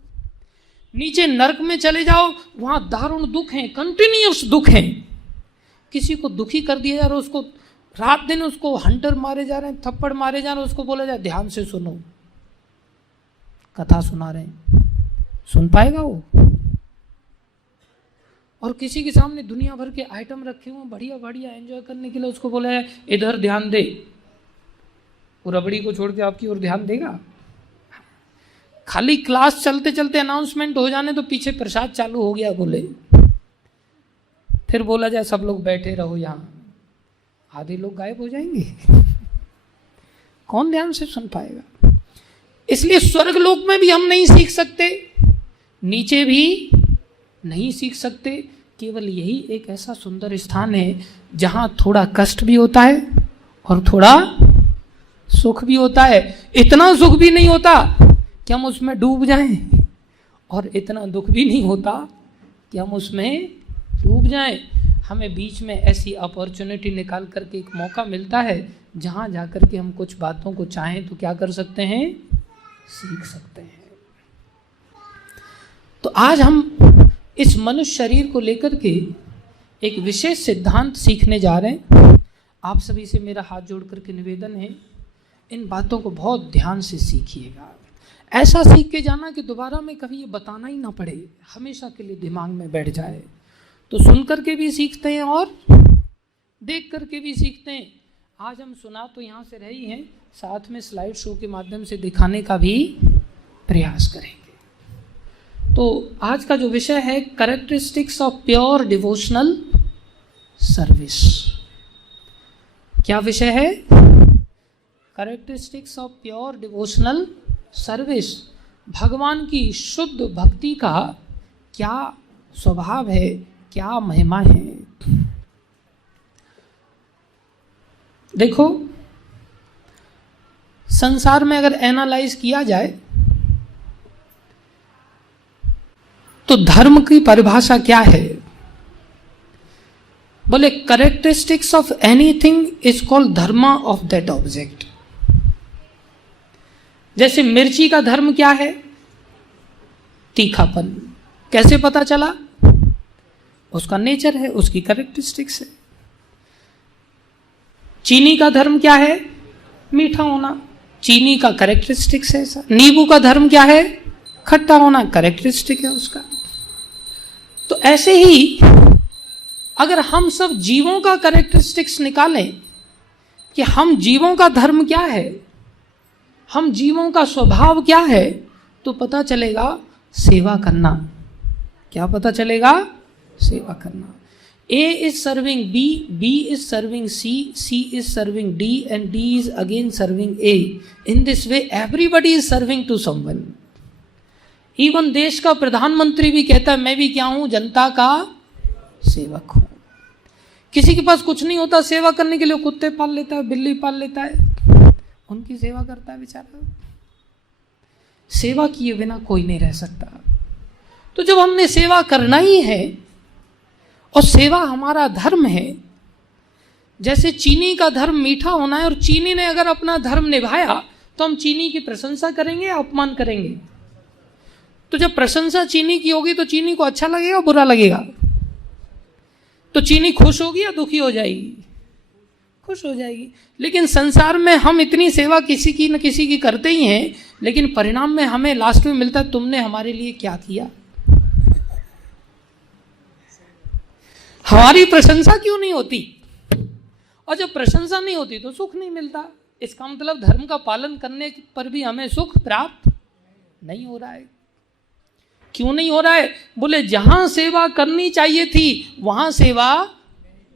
नीचे नरक में चले जाओ, वहां दारुण दुख है, कंटिन्यूस दुख है। किसी को दुखी कर दिया जा रहा है, उसको रात दिन उसको हंटर मारे जा रहे हैं, थप्पड़ मारे जा रहे हैं, उसको बोला जाए ध्यान से सुनो, कथा सुना रहे हैं, सुन पाएगा वो? और किसी के सामने दुनिया भर के आइटम रखे हुए बढ़िया बढ़िया एंजॉय करने के लिए, उसको बोला है इधर ध्यान दे, वो रबड़ी को छोड़ के आपकी ओर ध्यान देगा? खाली क्लास चलते चलते अनाउंसमेंट हो जाने तो पीछे प्रसाद चालू हो गया बोले, फिर बोला जाए सब लोग बैठे रहो यहाँ, आधे लोग गायब हो जाएंगे, कौन ध्यान से सुन पाएगा? इसलिए स्वर्ग लोक में भी हम नहीं सीख सकते, नीचे भी नहीं सीख सकते। केवल यही एक ऐसा सुंदर स्थान है जहां थोड़ा कष्ट भी होता है और थोड़ा सुख भी होता है। इतना सुख भी नहीं होता कि हम उसमें डूब जाएं, और इतना दुख भी नहीं होता कि हम उसमें डूब जाएं। हमें बीच में ऐसी अपॉर्चुनिटी निकाल करके एक मौका मिलता है जहां जाकर के हम कुछ बातों को चाहें तो क्या कर सकते हैं? सीख सकते हैं। तो आज हम इस मनुष्य शरीर को लेकर के एक विशेष सिद्धांत सीखने जा रहे हैं। आप सभी से मेरा हाथ जोड़ करके निवेदन है, इन बातों को बहुत ध्यान से सीखिएगा। ऐसा सीख के जाना कि दोबारा में कभी ये बताना ही ना पड़े, हमेशा के लिए दिमाग में बैठ जाए। तो सुन करके भी सीखते हैं और देख करके भी सीखते हैं। आज हम सुना तो यहाँ से रही हैं, साथ में स्लाइड शो के माध्यम से दिखाने का भी प्रयास करेंगे। तो आज का जो विषय है characteristics of pure devotional service. क्या विषय है? Characteristics of pure devotional service. भगवान की शुद्ध भक्ति का क्या स्वभाव है, क्या महिमा है। देखो, संसार में अगर एनालाइज किया जाए तो धर्म की परिभाषा क्या है? बोले characteristics of anything is called धर्म ऑफ दैट ऑब्जेक्ट। जैसे मिर्ची का धर्म क्या है? तीखापन। कैसे पता चला? उसका नेचर है, उसकी कैरेक्टरिस्टिक्स है। चीनी का धर्म क्या है? मीठा होना। चीनी का कैरेक्टरिस्टिक्स है ऐसा। नींबू का धर्म क्या है? खट्टा होना, कैरेक्टरिस्टिक है उसका। तो ऐसे ही अगर हम सब जीवों का कैरेक्टरिस्टिक्स निकालें कि हम जीवों का धर्म क्या है, हम जीवों का स्वभाव क्या है, तो पता चलेगा सेवा करना। क्या पता चलेगा? सेवा करना। A is serving B, B is serving C, C is serving D, and D is again serving A. In this way, everybody is serving to someone. Even देश का प्रधानमंत्री भी कहता है मैं भी क्या हूं? जनता का सेवक हूं। किसी के पास कुछ नहीं होता सेवा करने के लिए, कुत्ते पाल लेता है, बिल्ली पाल लेता है, उनकी सेवा करता है बेचारा। सेवा किए बिना कोई नहीं रह सकता। तो जब हमने सेवा करना ही है और सेवा हमारा धर्म है, जैसे चीनी का धर्म मीठा होना है, और चीनी ने अगर अपना धर्म निभाया तो हम चीनी की प्रशंसा करेंगे या अपमान करेंगे? तो जब प्रशंसा चीनी की होगी तो चीनी को अच्छा लगेगा, बुरा लगेगा? तो चीनी खुश होगी या दुखी हो जाएगी? खुश हो जाएगी। लेकिन संसार में हम इतनी सेवा किसी की न किसी की करते ही हैं, लेकिन परिणाम में हमें लास्ट में मिलता है तुमने हमारे लिए क्या किया। हमारी प्रशंसा क्यों नहीं होती? और जब प्रशंसा नहीं होती तो सुख नहीं मिलता। इसका मतलब धर्म का पालन करने पर भी हमें सुख प्राप्त नहीं हो रहा है। क्यों नहीं हो रहा है? बोले जहां सेवा करनी चाहिए थी वहां सेवा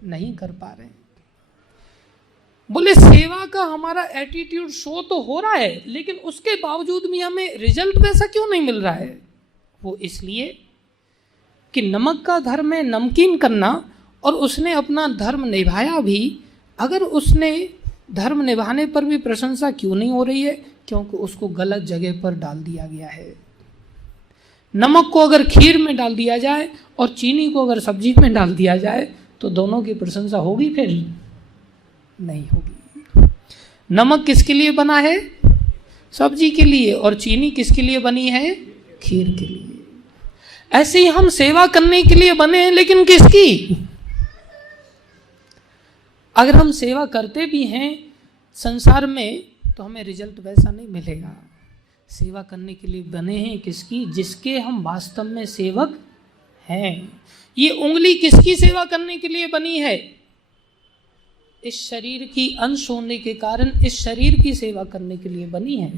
नहीं कर पा रहे। बोले सेवा का हमारा एटीट्यूड शो तो हो रहा है, लेकिन उसके बावजूद भी हमें रिजल्ट वैसा क्यों नहीं मिल रहा है? वो इसलिए कि नमक का धर्म है नमकीन करना, और उसने अपना धर्म निभाया भी। अगर उसने धर्म निभाने पर भी प्रशंसा क्यों नहीं हो रही है? क्योंकि उसको गलत जगह पर डाल दिया गया है। नमक को अगर खीर में डाल दिया जाए और चीनी को अगर सब्जी में डाल दिया जाए तो दोनों की प्रशंसा होगी? फिर नहीं होगी। नमक किसके लिए बना है? सब्जी के लिए। और चीनी किसके लिए बनी है? खीर के लिए। ऐसे ही हम सेवा करने के लिए बने हैं, लेकिन किसकी? अगर हम सेवा करते भी हैं संसार में तो हमें रिजल्ट वैसा नहीं मिलेगा। सेवा करने के लिए बने हैं किसकी? जिसके हम वास्तव में सेवक हैं। ये उंगली किसकी सेवा करने के लिए बनी है? इस शरीर की अंश होने के कारण इस शरीर की सेवा करने के लिए बनी है।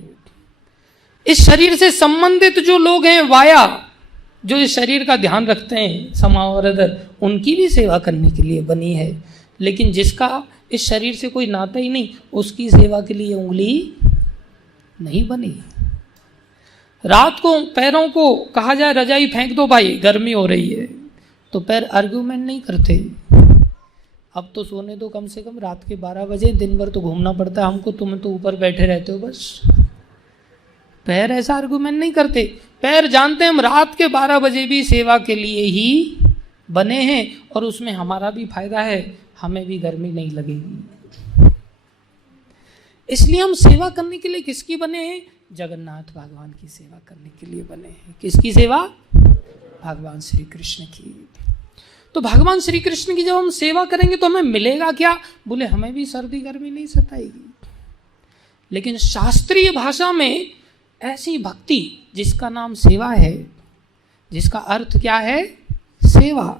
इस शरीर से संबंधित जो लोग हैं, वाया, जो इस शरीर का ध्यान रखते हैं, समावरदर, उनकी भी सेवा करने के लिए बनी है। लेकिन जिसका इस शरीर से कोई नाता ही नहीं, उसकी सेवा के लिए उंगली नहीं बनी। रात को पैरों को कहा जाए रजाई फेंक दो भाई, गर्मी हो रही है, तो पैर आर्ग्यूमेंट नहीं करते। अब तो सोने दो कम से कम, रात के 12 बजे, दिन भर तो घूमना पड़ता है हमको, तुम तो ऊपर बैठे रहते हो बस। पैर ऐसा आर्गुमेंट नहीं करते। पैर जानते हैं हम रात के 12 बजे भी सेवा के लिए ही बने हैं, और उसमें हमारा भी फायदा है, हमें भी गर्मी नहीं लगेगी। इसलिए हम सेवा करने के लिए किसकी बने हैं? जगन्नाथ भगवान की सेवा करने के लिए बने हैं। किसकी सेवा? भगवान श्री कृष्ण की। तो भगवान श्री कृष्ण की जब हम सेवा करेंगे तो हमें मिलेगा क्या? बोले हमें भी सर्दी गर्मी नहीं सताएगी। लेकिन शास्त्रीय भाषा में ऐसी भक्ति जिसका नाम सेवा है, जिसका अर्थ क्या है? सेवा।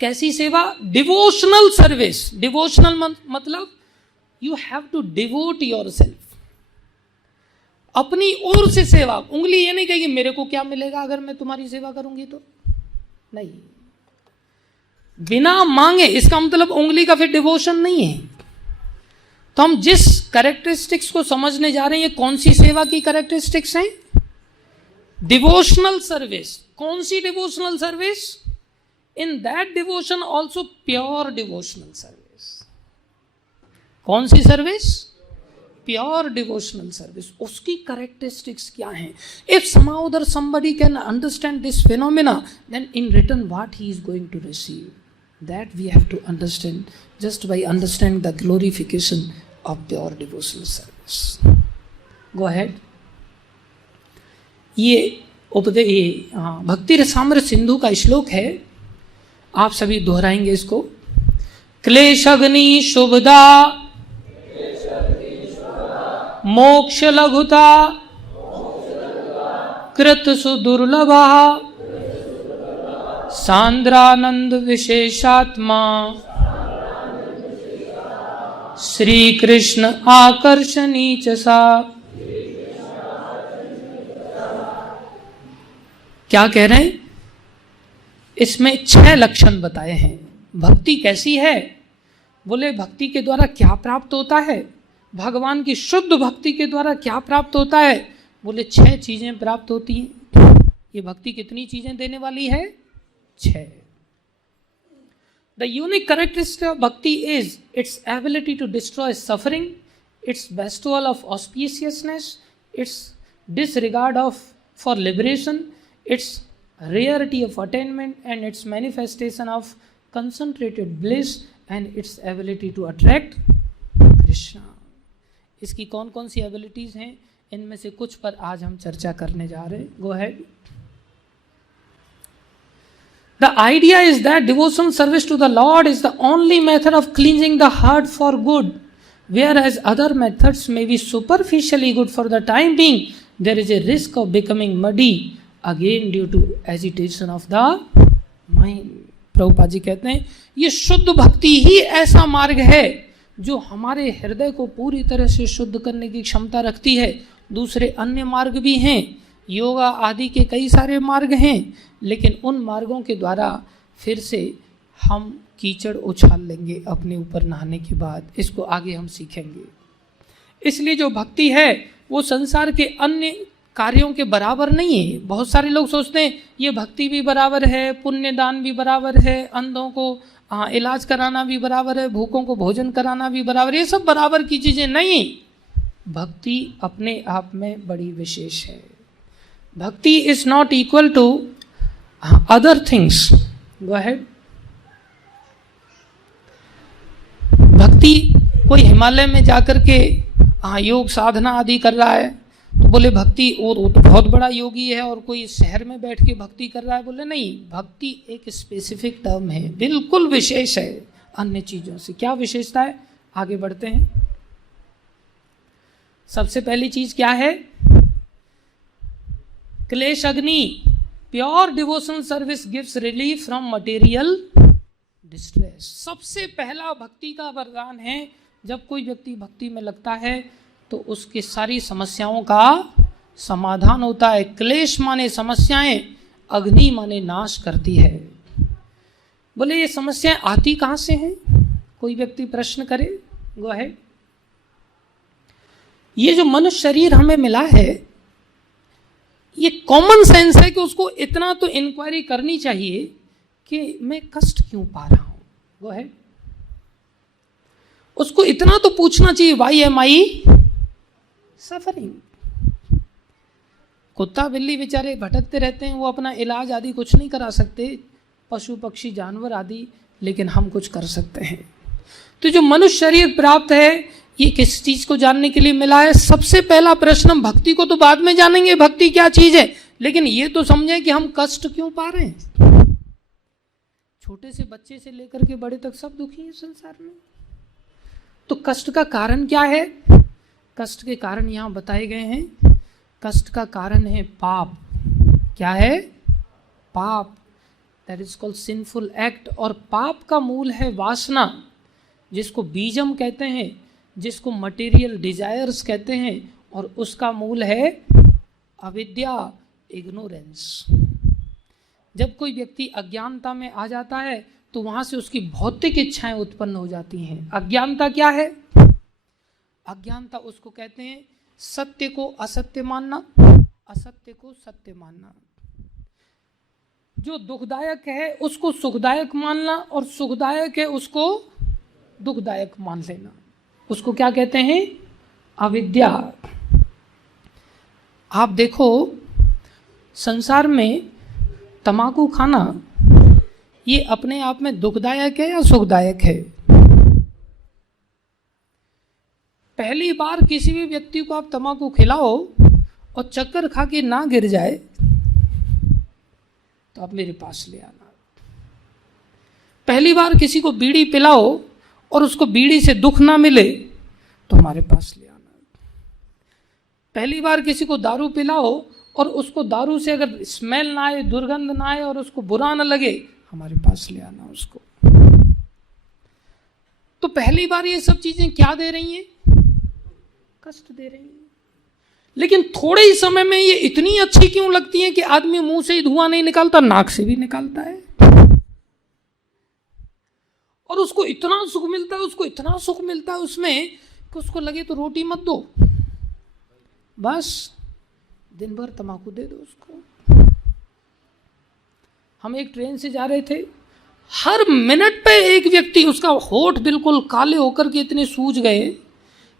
कैसी सेवा? Devotional service. डिवोशनल मतलब you have to devote yourself. अपनी ओर से सेवा। उंगली ये नहीं कहेगी मेरे को क्या मिलेगा अगर मैं तुम्हारी सेवा करूंगी तो, नहीं, बिना मांगे। इसका मतलब उंगली का फिर डिवोशन नहीं है। तो हम जिस कैरेक्टरिस्टिक्स को समझने जा रहे हैं, ये कौन सी सेवा की कैरेक्टरिस्टिक्स हैं? डिवोशनल सर्विस, कौन सी devotional service? In that devotion also pure devotional service. कौन सी सर्विस? Pure devotional service. उसकी करेक्टरिस्टिक्स क्या हैं? If somehow other somebody can understand this phenomena, then in return what he is going to receive, that we have to understand just by understanding the glorification of pure devotional service. Go ahead. ये भक्ति रसामृत सिंधु का श्लोक है, आप सभी दोहराएंगे इसको। क्लेश अग्नि शुभदा मोक्ष लघुता कृत सुदुर्लभा सांद्रानंद विशेषात्मा श्री कृष्ण आकर्षणी च सा। क्या कह रहे हैं? इसमें 6 लक्षण बताए हैं। भक्ति कैसी है? बोले भक्ति के द्वारा क्या प्राप्त होता है? भगवान की शुद्ध भक्ति के द्वारा क्या प्राप्त होता है? बोले 6 चीजें प्राप्त होती हैं। ये भक्ति कितनी चीजें देने वाली है? 6। The unique characteristic of bhakti is its ability to destroy suffering, its bestowal of auspiciousness, its disregard of for liberation, its rarity of attainment, and its manifestation of concentrated bliss, and its ability to attract Krishna. इसकी कौन कौन सी abilities हैं? इनमें से कुछ पर आज हम चर्चा करने जा रहे हैं। Go ahead. The idea is that devotional service to the Lord is the only method of cleansing the heart for good, whereas other methods may be superficially good for the time being. There is a risk of becoming muddy again due to agitation of the mind. Prabhupada ji कहते हैं ये शुद्ध भक्ति ही ऐसा मार्ग है जो हमारे हृदय को पूरी तरह से शुद्ध करने की क्षमता रखती है। दूसरे अन्य मार्ग भी हैं, योगा आदि के कई सारे मार्ग हैं, लेकिन उन मार्गों के द्वारा फिर से हम कीचड़ उछाल लेंगे अपने ऊपर नहाने के बाद। इसको आगे हम सीखेंगे। इसलिए जो भक्ति है वो संसार के अन्य कार्यों के बराबर नहीं है। बहुत सारे लोग सोचते हैं ये भक्ति भी बराबर है, पुण्य दान भी बराबर है, अंधों को इलाज कराना भी बराबर है, भूखों को भोजन कराना भी बराबर है। ये सब बराबर की चीजें नहीं। भक्ति अपने आप में बड़ी विशेष है। भक्ति is not equal to other things. Go ahead. भक्ति कोई हिमालय में जाकर के योग साधना आदि कर रहा है तो बोले भक्ति वो तो बहुत बड़ा योगी है, और कोई शहर में बैठ के भक्ति कर रहा है, बोले नहीं, भक्ति एक स्पेसिफिक टर्म है, बिल्कुल विशेष है अन्य चीजों से। क्या विशेषता है? आगे बढ़ते हैं। सबसे पहली चीज क्या है? क्लेश अग्नि, pure devotional service gives relief from material distress. सबसे पहला भक्ति का वरदान है, जब कोई व्यक्ति भक्ति में लगता है तो उसकी सारी समस्याओं का समाधान होता है। क्लेश माने समस्याएं, अग्नि माने नाश करती है। बोले ये समस्याएं आती कहां से हैं? कोई व्यक्ति प्रश्न करे। गो अहेड। ये जो मनुष्य शरीर हमें मिला है, ये कॉमन सेंस है कि उसको इतना तो इंक्वायरी करनी चाहिए कि मैं कष्ट क्यों पा रहा हूं। Go ahead. उसको इतना तो पूछना चाहिए, व्हाई एम आई सफरिंग। कुत्ता बिल्ली बेचारे भटकते रहते हैं, वो अपना इलाज आदि कुछ नहीं करा सकते, पशु पक्षी जानवर आदि, लेकिन हम कुछ कर सकते हैं। तो जो मनुष्य शरीर प्राप्त है ये किस चीज को जानने के लिए मिला है? सबसे पहला प्रश्न, हम भक्ति को तो बाद में जानेंगे भक्ति क्या चीज है, लेकिन ये तो समझें कि हम कष्ट क्यों पा रहे हैं। छोटे से बच्चे से लेकर के बड़े तक सब दुखी हैं संसार में। तो कष्ट का कारण क्या है? कष्ट के कारण यहां बताए गए हैं। कष्ट का कारण है पाप। क्या है? पाप। That is called sinful act. और पाप का मूल है वासना, जिसको बीजम कहते हैं, जिसको मटेरियल डिजायर्स कहते हैं, और उसका मूल है अविद्या, इग्नोरेंस। जब कोई व्यक्ति अज्ञानता में आ जाता है तो वहां से उसकी भौतिक इच्छाएं उत्पन्न हो जाती हैं। अज्ञानता क्या है? अज्ञानता उसको कहते हैं सत्य को असत्य मानना, असत्य को सत्य मानना, जो दुखदायक है उसको सुखदायक मानना और सुखदायक है उसको दुखदायक मान लेना, उसको क्या कहते हैं? अविद्या। आप देखो संसार में तंबाकू खाना ये अपने आप में दुखदायक है या सुखदायक है? पहली बार किसी भी व्यक्ति को आप तंबाकू खिलाओ और चक्कर खा के ना गिर जाए तो आप मेरे पास ले आना। पहली बार किसी को बीड़ी पिलाओ और उसको बीड़ी से दुख ना मिले तो हमारे पास ले आना। पहली बार किसी को दारू पिलाओ और उसको दारू से अगर स्मेल ना आए, दुर्गंध ना आए और उसको बुरा ना लगे, हमारे पास ले आना उसको। तो पहली बार ये सब चीजें क्या दे रही हैं? कष्ट दे रही हैं। लेकिन थोड़े ही समय में ये इतनी अच्छी क्यों लगती हैं कि आदमी मुंह से ही धुआं नहीं निकालता, नाक से भी निकालता है, और उसको इतना सुख मिलता है, उसको इतना सुख मिलता है उसमें कि उसको लगे तो रोटी मत दो, बस दिन भर तंबाकू दे दो उसको। हम एक ट्रेन से जा रहे थे, हर मिनट पे एक व्यक्ति, उसका होठ बिल्कुल काले होकर के इतने सूज गए,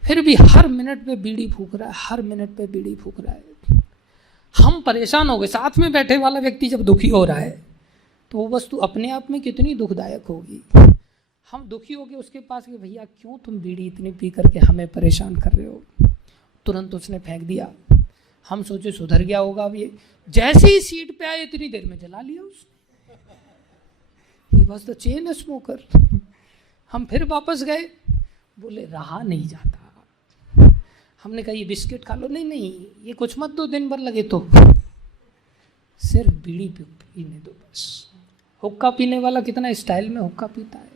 फिर भी हर मिनट पे बीड़ी फूक रहा है, हर मिनट पे बीड़ी फूक रहा है। हम परेशान हो गए। साथ में बैठे वाला व्यक्ति जब दुखी हो रहा है तो वो वस्तु अपने आप में कितनी दुखदायक होगी। हम दुखी हो गए उसके पास कि भैया क्यों तुम बीड़ी इतनी पी करके हमें परेशान कर रहे हो, तुरंत उसने फेंक दिया। हम सोचे सुधर गया होगा अब ये, जैसे ही सीट पे आए इतनी देर में जला लिया उसने। He was the chain smoker. हम फिर वापस गए, बोले रहा नहीं जाता। हमने कहा ये बिस्किट खा लो, नहीं नहीं ये कुछ मत दो, दिन भर लगे तो सिर्फ बीड़ी पीने दो बस। हुक्का पीने वाला कितना स्टाइल में हुक्का पीता है।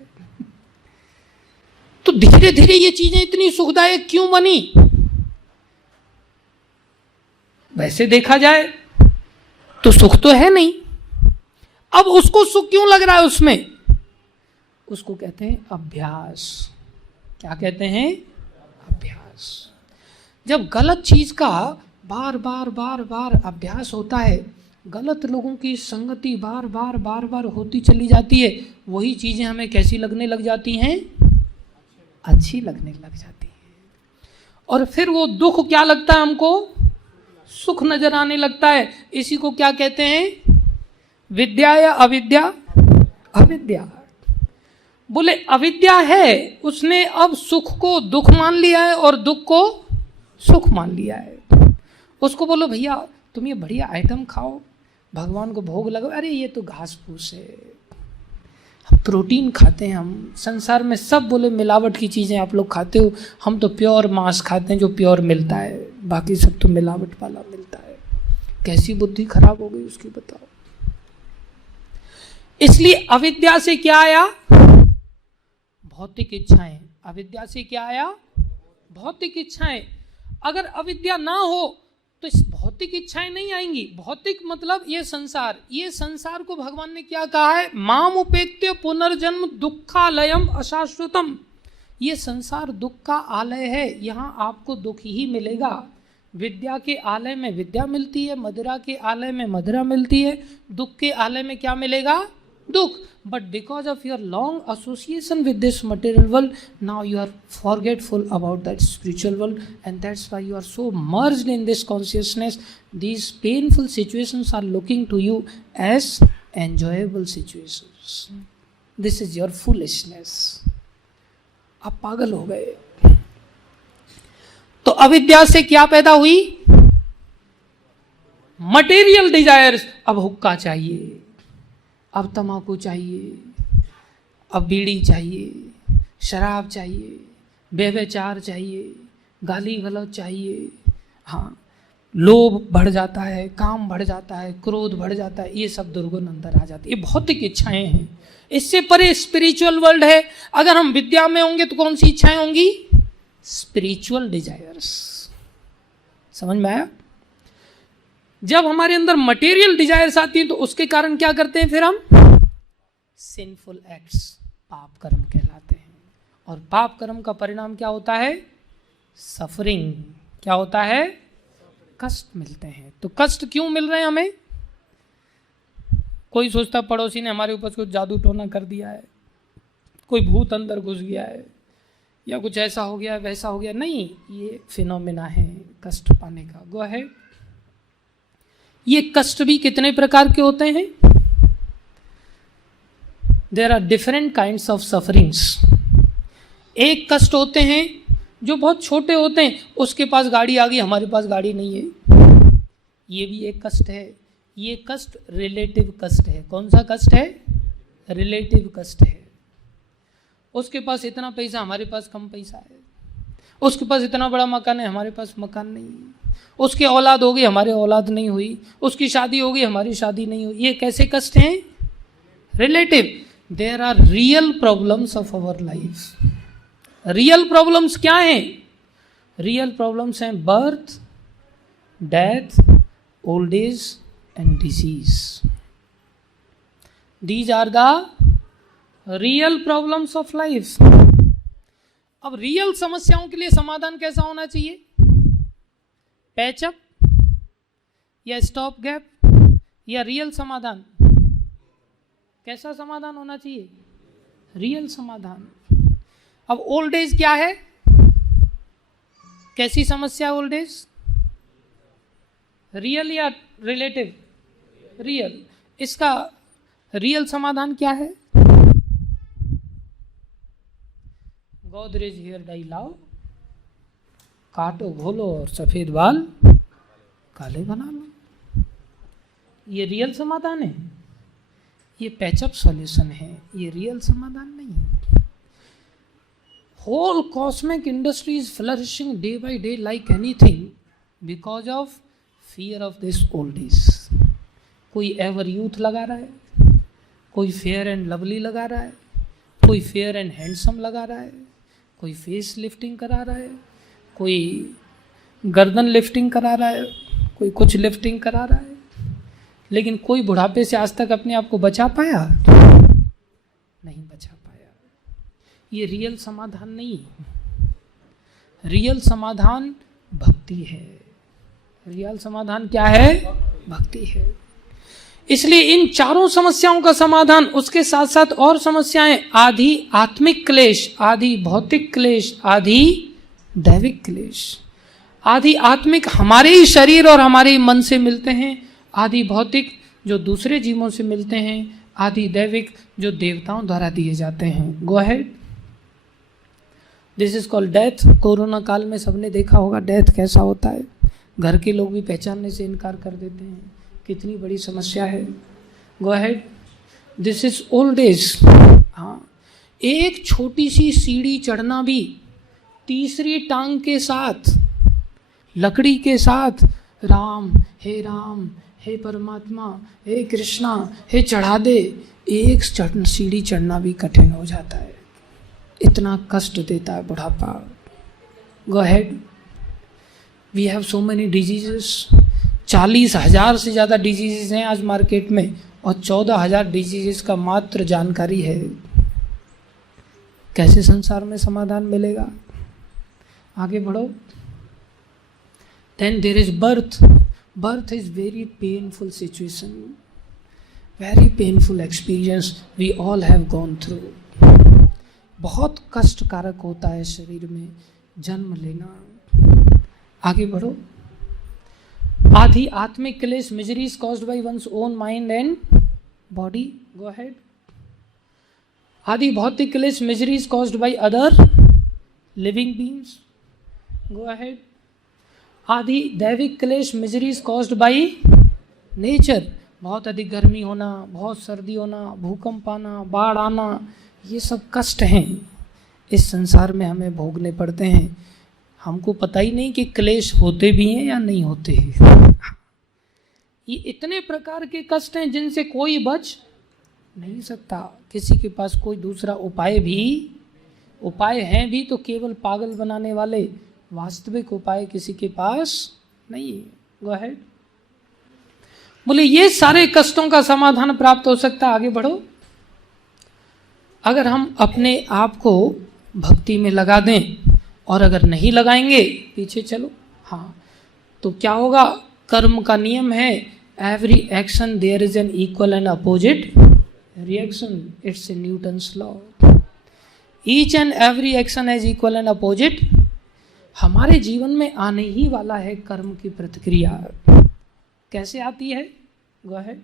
तो धीरे धीरे ये चीजें इतनी सुखदायक क्यों बनी? वैसे देखा जाए तो सुख तो है नहीं, अब उसको सुख क्यों लग रहा है उसमें? उसको कहते हैं अभ्यास। क्या कहते हैं? अभ्यास। जब गलत चीज का बार बार बार बार अभ्यास होता है, गलत लोगों की संगति बार बार बार बार होती चली जाती है, वही चीजें हमें कैसी लगने लग जाती हैं? अच्छी लगने लग जाती है। और फिर वो दुख क्या लगता है हमको? सुख नजर आने लगता है। इसी को क्या कहते हैं? विद्या या अविद्या? अविद्या। बोले अविद्या है, उसने अब सुख को दुख मान लिया है और दुख को सुख मान लिया है। उसको बोलो भैया तुम ये बढ़िया आइटम खाओ, भगवान को भोग लगाओ, अरे ये तो घास फूस है, हम प्रोटीन खाते हैं, हम संसार में सब बोले मिलावट की चीज़ें आप लोग खाते हो, हम तो प्योर मांस खाते हैं जो प्योर मिलता है, बाकी सब तो मिलावट वाला मिलता है। कैसी बुद्धि खराब हो गई उसकी बताओ। इसलिए अविद्या से क्या आया? भौतिक इच्छाएं। अविद्या से क्या आया? भौतिक इच्छाएं। अगर अविद्या ना हो तो इस भौतिक इच्छाएं नहीं आएंगी। भौतिक मतलब ये संसार को भगवान ने क्या कहा है? माम उपेत्य पुनर्जन्म दुखालयम अशाश्वतम। ये संसार दुख का आलय है, यहाँ आपको दुख ही मिलेगा। विद्या के आलय में विद्या मिलती है, मदिरा के आलय में मदिरा मिलती है, दुख के आलय में क्या मिलेगा? दुख। But because of your long association with this material world, now you are forgetful about that spiritual world, and that's why you are so merged in this consciousness. These painful situations are looking to you as enjoyable situations. This is your foolishness. आप पागल हो गए। तो अविद्या से क्या पैदा हुई? Material desires. अब हुक्का चाहिए, अब तम्बाकू चाहिए, अब बीड़ी चाहिए, शराब चाहिए, व्यभिचार चाहिए, गाली गलौज चाहिए, हाँ, लोभ बढ़ जाता है, काम बढ़ जाता है, क्रोध बढ़ जाता है, ये सब दुर्गुण अंदर आ जाती है। ये भौतिक इच्छाएं हैं। इससे परे स्पिरिचुअल वर्ल्ड है। अगर हम विद्या में होंगे तो कौन सी इच्छाएं होंगी? Spiritual desires. समझ में आया? जब हमारे अंदर मटेरियल डिजायर्स आती हैं तो उसके कारण क्या करते हैं? फिर हम सिंफुल एक्ट्स, पाप कर्म कहलाते हैं। और पाप कर्म का परिणाम क्या होता है? सफरिंग। क्या होता है? कष्ट मिलते हैं। तो कष्ट क्यों मिल रहे हैं हमें? कोई सोचता पड़ोसी ने हमारे ऊपर कुछ जादू टोना कर दिया है, कोई भूत अंदर घुस गया है, या कुछ ऐसा हो गया वैसा हो गया। नहीं, ये फिनोमेना है कष्ट पाने का। Go ahead. ये कष्ट भी कितने प्रकार के होते हैं? There are different kinds of sufferings. एक कष्ट होते हैं जो बहुत छोटे होते हैं, उसके पास गाड़ी आ गई, हमारे पास गाड़ी नहीं है, ये भी एक कष्ट है। ये कष्ट रिलेटिव कष्ट है। कौन सा कष्ट है? रिलेटिव कष्ट है। उसके पास इतना पैसा, हमारे पास कम पैसा है। उसके पास इतना बड़ा मकान है, हमारे पास मकान नहीं है। उसकी औलाद हो गई, हमारे औलाद नहीं हुई। उसकी शादी हो गई, हमारी शादी नहीं हुई। ये कैसे कष्ट हैं? Relative. There are real problems of our life. Real problems क्या हैं? रियल प्रॉब्लम्स हैं birth, death, old age and disease. These are the real problems of life. अब रियल समस्याओं के लिए समाधान कैसा होना चाहिए? पैचअप या स्टॉप गैप या रियल समाधान? कैसा समाधान होना चाहिए? रियल समाधान। अब ओल्ड एज क्या है? कैसी समस्या है ओल्ड एज? रियल या रिलेटिव? रियल। इसका रियल समाधान क्या है? गोदरेज हेयर डाई लाओ, काटो घोलो और सफेद बाल काले बना लो। ये रियल समाधान है? ये पैचअप सॉल्यूशन है, ये रियल समाधान नहीं है। Whole cosmic industry is flourishing day by day like anything because of fear of this old age. कोई एवर यूथ लगा रहा है, कोई फेयर एंड लवली लगा रहा है, कोई फेयर एंड हैंडसम लगा रहा है, कोई फेस लिफ्टिंग करा रहा है, कोई गर्दन लिफ्टिंग करा रहा है, कोई कुछ लिफ्टिंग करा रहा है। लेकिन कोई बुढ़ापे से आज तक अपने आप को बचा पाया? नहीं बचा पाया। ये रियल समाधान नहीं। रियल समाधान भक्ति है। रियल समाधान क्या है? भक्ति है। इसलिए इन चारों समस्याओं का समाधान, उसके साथ साथ और समस्याएं, आधी आत्मिक क्लेश, आधी भौतिक क्लेश, आधी दैविक क्लेश। आधी आत्मिक हमारे ही शरीर और हमारे ही मन से मिलते हैं, आधी भौतिक जो दूसरे जीवों से मिलते हैं, आधी दैविक जो देवताओं द्वारा दिए जाते हैं। Go ahead. This is called death. Corona काल में सबने देखा होगा डेथ कैसा होता है। घर के लोग भी पहचानने से इनकार कर देते हैं। कितनी बड़ी समस्या है। Go ahead. This is old age. हाँ, एक छोटी सी सीढ़ी चढ़ना भी तीसरी टांग के साथ, लकड़ी के साथ, राम हे परमात्मा, हे कृष्णा, हे चढ़ा दे, एक सीढ़ी चढ़ना भी कठिन हो जाता है। इतना कष्ट देता है बुढ़ापा। Go ahead. We have so many diseases. 40,000 से ज़्यादा डिजीजेस हैं आज मार्केट में, और 14,000 डिजीजेस का मात्र जानकारी है। कैसे संसार में समाधान मिलेगा? आगे बढ़ो। Then there is birth. Birth is very painful situation, very painful experience we all have gone through. बहुत कष्टकारक होता है शरीर में जन्म लेना। आगे बढ़ो। आधी आत्मिक क्लेश, miseries caused by one's own mind and body. Go ahead. आधी भौतिक क्लेश, miseries caused by other living beings. Go ahead. आधी दैविक क्लेश, मिजरीज कॉज्ड बाय नेचर। बहुत अधिक गर्मी होना, बहुत सर्दी होना, भूकंप आना, बाढ़ आना, ये सब कष्ट हैं इस संसार में हमें भोगने पड़ते हैं। हमको पता ही नहीं कि क्लेश होते भी हैं या नहीं होते हैं। ये इतने प्रकार के कष्ट हैं जिनसे कोई बच नहीं सकता। किसी के पास कोई दूसरा उपाय हैं भी तो केवल पागल बनाने वाले, वास्तविक उपाय किसी के पास नहीं है। Go ahead. बोले ये सारे कष्टों का समाधान प्राप्त हो सकता है। आगे बढ़ो। अगर हम अपने आप को भक्ति में लगा दें, और अगर नहीं लगाएंगे, पीछे चलो। हाँ, तो क्या होगा, कर्म का नियम है every action there is an equal and opposite reaction, it's a Newton's law. Each and every action as equal and opposite. हमारे जीवन में आने ही वाला है कर्म की प्रतिक्रिया। कैसे आती है, गो अहेड।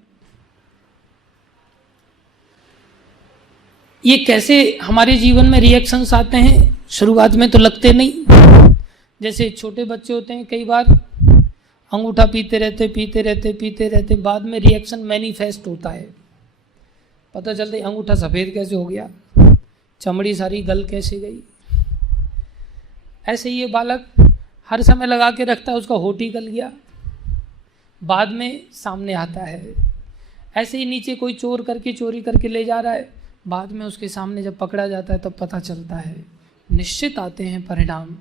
ये कैसे हमारे जीवन में रिएक्शंस आते हैं, शुरुआत में तो लगते नहीं। जैसे छोटे बच्चे होते हैं, कई बार अंगूठा पीते रहते, बाद में रिएक्शन मैनिफेस्ट होता है, पता चलता है अंगूठा सफ़ेद कैसे हो गया, चमड़ी सारी गल कैसे गई। ऐसे ये बालक हर समय लगा के रखता है, उसका होठ ही गल गया, बाद में सामने आता है। ऐसे ही नीचे कोई चोरी करके ले जा रहा है, बाद में उसके सामने जब पकड़ा जाता है तब पता चलता है। निश्चित आते हैं परिणाम।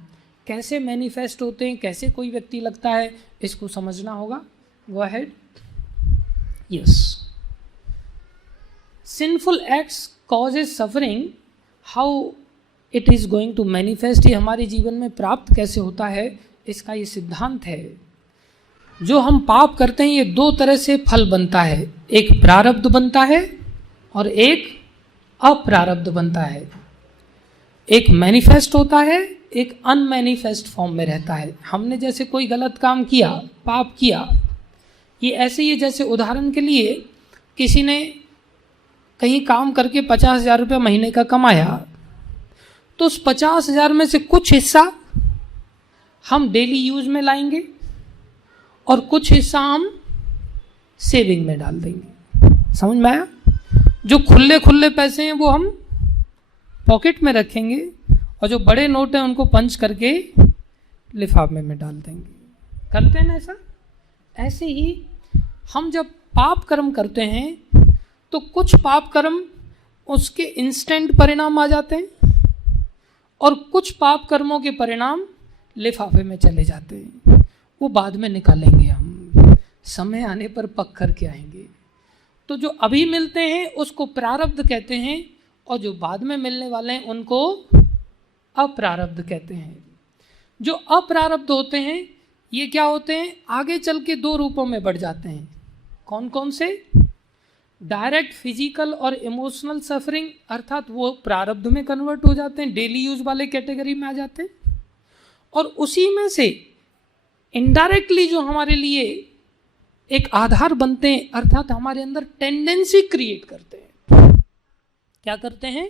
कैसे मैनिफेस्ट होते हैं, कैसे कोई व्यक्ति लगता है, इसको समझना होगा। Go ahead. Yes, sinful acts causes suffering, how it is going to manifest, ये हमारे जीवन में प्राप्त कैसे होता है, इसका ये सिद्धांत है। जो हम पाप करते हैं, ये दो तरह से फल बनता है, एक प्रारब्ध बनता है और एक अप्रारब्ध बनता है। एक मैनिफेस्ट होता है, एक अनमैनिफेस्ट फॉर्म में रहता है। हमने जैसे कोई गलत काम किया, पाप किया, ये ऐसे ही, जैसे उदाहरण के लिए किसी ने कहीं काम करके 50,000 रुपये महीने का कमाया, तो उस 50,000 में से कुछ हिस्सा हम डेली यूज में लाएंगे और कुछ हिस्सा हम सेविंग में डाल देंगे। समझ में आया? जो खुले पैसे हैं वो हम पॉकेट में रखेंगे और जो बड़े नोट हैं उनको पंच करके लिफाफे में डाल देंगे। करते हैं ना ऐसा? ऐसे ही हम जब पाप कर्म करते हैं तो कुछ पाप कर्म उसके इंस्टेंट परिणाम आ जाते हैं और कुछ पाप कर्मों के परिणाम लिफाफे में चले जाते हैं, वो बाद में निकालेंगे हम, समय आने पर पक करके आएंगे। तो जो अभी मिलते हैं उसको प्रारब्ध कहते हैं और जो बाद में मिलने वाले हैं उनको अप्रारब्ध कहते हैं। जो अप्रारब्ध होते हैं ये क्या होते हैं, आगे चल के दो रूपों में बढ़ जाते हैं। कौन कौन से? डायरेक्ट फिजिकल और इमोशनल सफरिंग, अर्थात वो प्रारब्ध में कन्वर्ट हो जाते हैं, डेली यूज वाले कैटेगरी में आ जाते हैं। और उसी में से इनडायरेक्टली जो हमारे लिए एक आधार बनते हैं, अर्थात हमारे अंदर टेंडेंसी क्रिएट करते हैं। क्या करते हैं?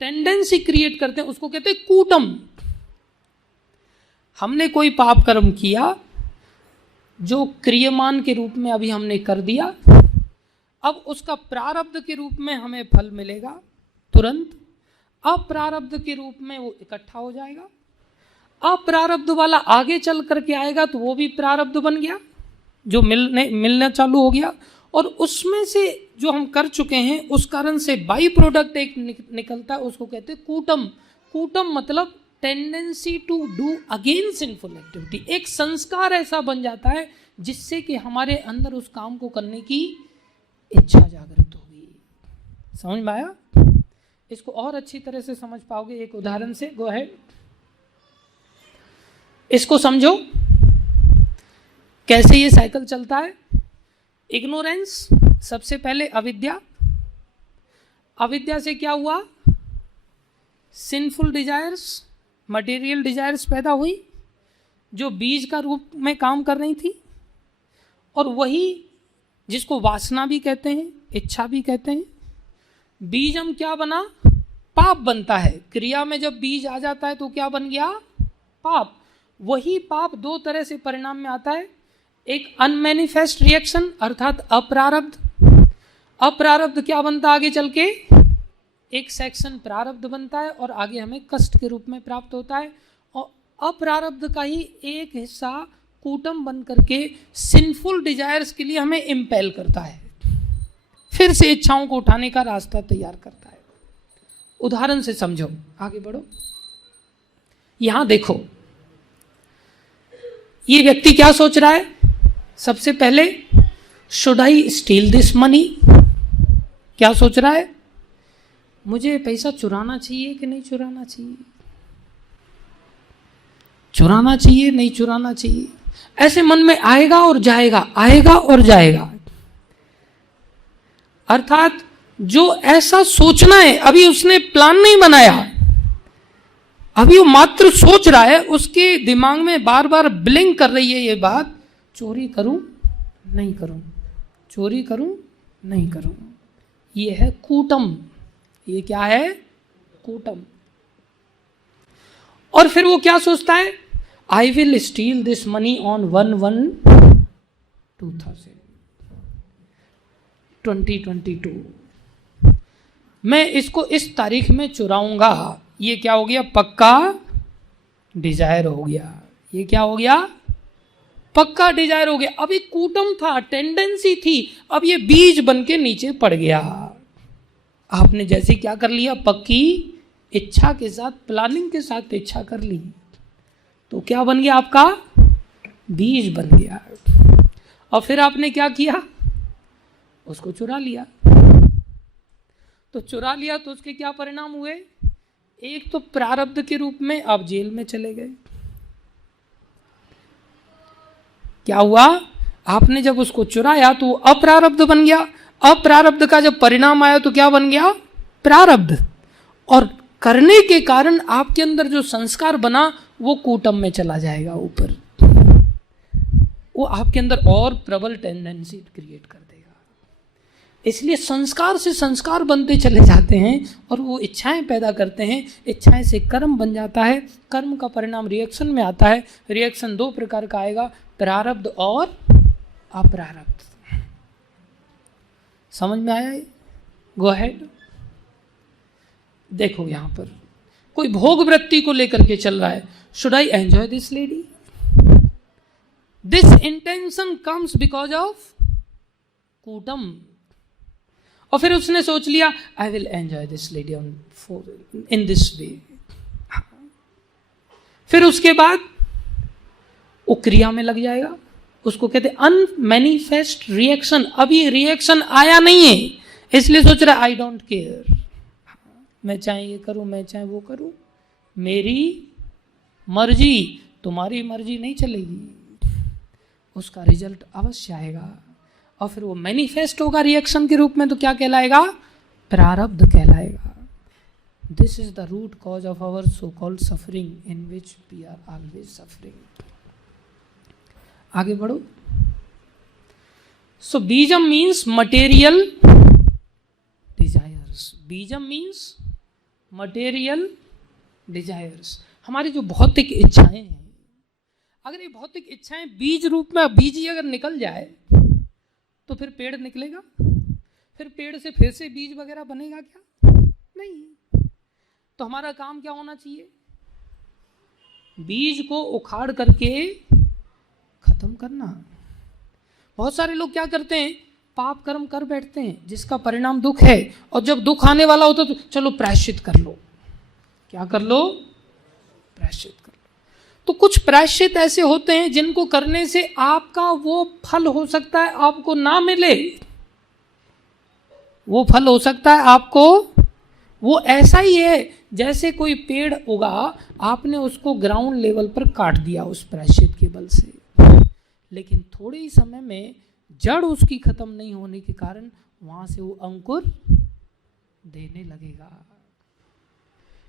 टेंडेंसी क्रिएट करते हैं, उसको कहते हैं कूटम। हमने कोई पाप कर्म किया जो क्रियमान के रूप में अभी हमने कर दिया, अब उसका प्रारब्ध के रूप में हमें फल मिलेगा तुरंत, अप्रारब्ध के रूप में वो इकट्ठा हो जाएगा। अप्रारब्ध वाला आगे चल करके आएगा तो वो भी प्रारब्ध बन गया, जो मिलना चालू हो गया, और उसमें से जो हम कर चुके हैं उस कारण से बाई प्रोडक्ट एक निकलता है, उसको कहते हैं कूटम। कूटम मतलब tendency to do again sinful activity. एक संस्कार ऐसा बन जाता है जिससे कि हमारे अंदर उस काम को करने की इच्छा जागृत होगी। समझ में आया? इसको और अच्छी तरह से समझ पाओगे एक उदाहरण से। गो अहेड, इसको समझो कैसे ये साइकिल चलता है। इग्नोरेंस, सबसे पहले अविद्या। अविद्या से क्या हुआ? सिंफुल डिजायर्स, मटेरियल डिजायर्स पैदा हुई जो बीज का रूप में काम कर रही थी, और वही जिसको वासना भी कहते हैं, इच्छा भी कहते हैं। बीज हम क्या बना? पाप बनता है। क्रिया में जब बीज आ जाता है तो क्या बन गया? पाप। वही पाप दो तरह से परिणाम में आता है, एक अनमैनिफेस्ट रिएक्शन अर्थात अप्रारब्ध। अप्रारब्ध क्या बनता है आगे चल के? एक सेक्शन प्रारब्ध बनता है और आगे हमें कष्ट के रूप में प्राप्त होता है, और अप्रारब्ध का ही एक हिस्सा कूटम बन करके सिंफुल डिजायर्स के लिए हमें इम्पेल करता है, फिर से इच्छाओं को उठाने का रास्ता तैयार करता है। उदाहरण से समझो, आगे बढ़ो। यहां देखो, ये व्यक्ति क्या सोच रहा है? सबसे पहले, should I steel this money? क्या सोच रहा है? मुझे पैसा चुराना चाहिए कि नहीं चुराना चाहिए? चुराना चाहिए, नहीं चुराना चाहिए? ऐसे मन में आएगा और जाएगा, आएगा और जाएगा। अर्थात जो ऐसा सोचना है, अभी उसने प्लान नहीं बनाया, अभी वो मात्र सोच रहा है, उसके दिमाग में बार बार ब्लिंक कर रही है ये बात, चोरी करूं नहीं करूं, चोरी करूं नहीं करूं। ये है कूटम। ये क्या है? कूटम। और फिर वो क्या सोचता है? I will still this money on 1/1/2022, मैं इसको इस तारीख में चुराऊंगा। ये क्या हो गया? पक्का डिजायर हो गया। ये क्या हो गया? पक्का डिजायर हो गया। अब एक कूटम था, टेंडेंसी थी, अब ये बीज बन के नीचे पड़ गया। आपने जैसे क्या कर लिया? पक्की इच्छा के साथ, प्लानिंग के साथ इच्छा कर ली, तो क्या बन गया? आपका बीज बन गया। और फिर आपने क्या किया? उसको चुरा लिया। तो चुरा लिया तो उसके क्या परिणाम हुए? एक तो प्रारब्ध के रूप में आप जेल में चले गए। क्या हुआ? आपने जब उसको चुराया तो वो अप्रारब्ध बन गया। अप्रारब्ध का जब परिणाम आया तो क्या बन गया? प्रारब्ध। और करने के कारण आपके अंदर जो संस्कार बना वो कूटम में चला जाएगा ऊपर। वो आपके अंदर और प्रबल टेंडेंसी क्रिएट कर देगा। इसलिए संस्कार से संस्कार बनते चले जाते हैं और वो इच्छाएं पैदा करते हैं। इच्छाएं से कर्म बन जाता है। कर्म का परिणाम रिएक्शन में आता है। रिएक्शन दो प्रकार का आएगा, प्रारब्ध और अप्रारब्ध। समझ में आया? Go ahead. देखो यहां पर कोई भोग वृत्ति को लेकर के चल रहा है। Should I enjoy this lady? This intention comes because of कूटम। और फिर उसने सोच लिया I will enjoy this lady in this way. फिर उसके बाद वो क्रिया में लग जाएगा। उसको कहते हैं अनमैनिफेस्ट रिएक्शन। अभी रिएक्शन आया नहीं है, इसलिए सोच रहा आई डोंट केयर, मैं चाहे ये करूं, मैं चाहे वो करूं, मेरी मर्जी, तुम्हारी मर्जी नहीं चलेगी। उसका रिजल्ट अवश्य आएगा और फिर वो मैनिफेस्ट होगा रिएक्शन के रूप में। तो क्या कहलाएगा? प्रारब्ध कहलाएगा। This is the root cause of our so called suffering in which we are always suffering. आगे बढ़ो। सो बीजम मीन्स मटेरियल डिजायर्स। बीजम मीन्स मटेरियल डिजायर्स। हमारी जो भौतिक इच्छाएं हैं, अगर ये भौतिक इच्छाएं बीज रूप में, बीज ही अगर निकल जाए तो फिर पेड़ निकलेगा? फिर पेड़ से फिर से बीज वगैरह बनेगा क्या? नहीं। तो हमारा काम क्या होना चाहिए? बीज को उखाड़ करके खत्म करना। बहुत सारे लोग क्या करते हैं? पाप कर्म कर बैठते हैं जिसका परिणाम दुख है, और जब दुख आने वाला होता तो चलो प्रायश्चित कर लो। क्या कर लो? प्रायश्चित कर लो। तो कुछ प्रायश्चित ऐसे होते हैं जिनको करने से आपका वो फल हो सकता है आपको ना मिले। वो फल हो सकता है आपको, वो ऐसा ही है जैसे कोई पेड़ उगा, आपने उसको ग्राउंड लेवल पर काट दिया उस प्रायश्चित के बल से, लेकिन थोड़े ही समय में जड़ उसकी खत्म नहीं होने के कारण वहां से वो अंकुर देने लगेगा।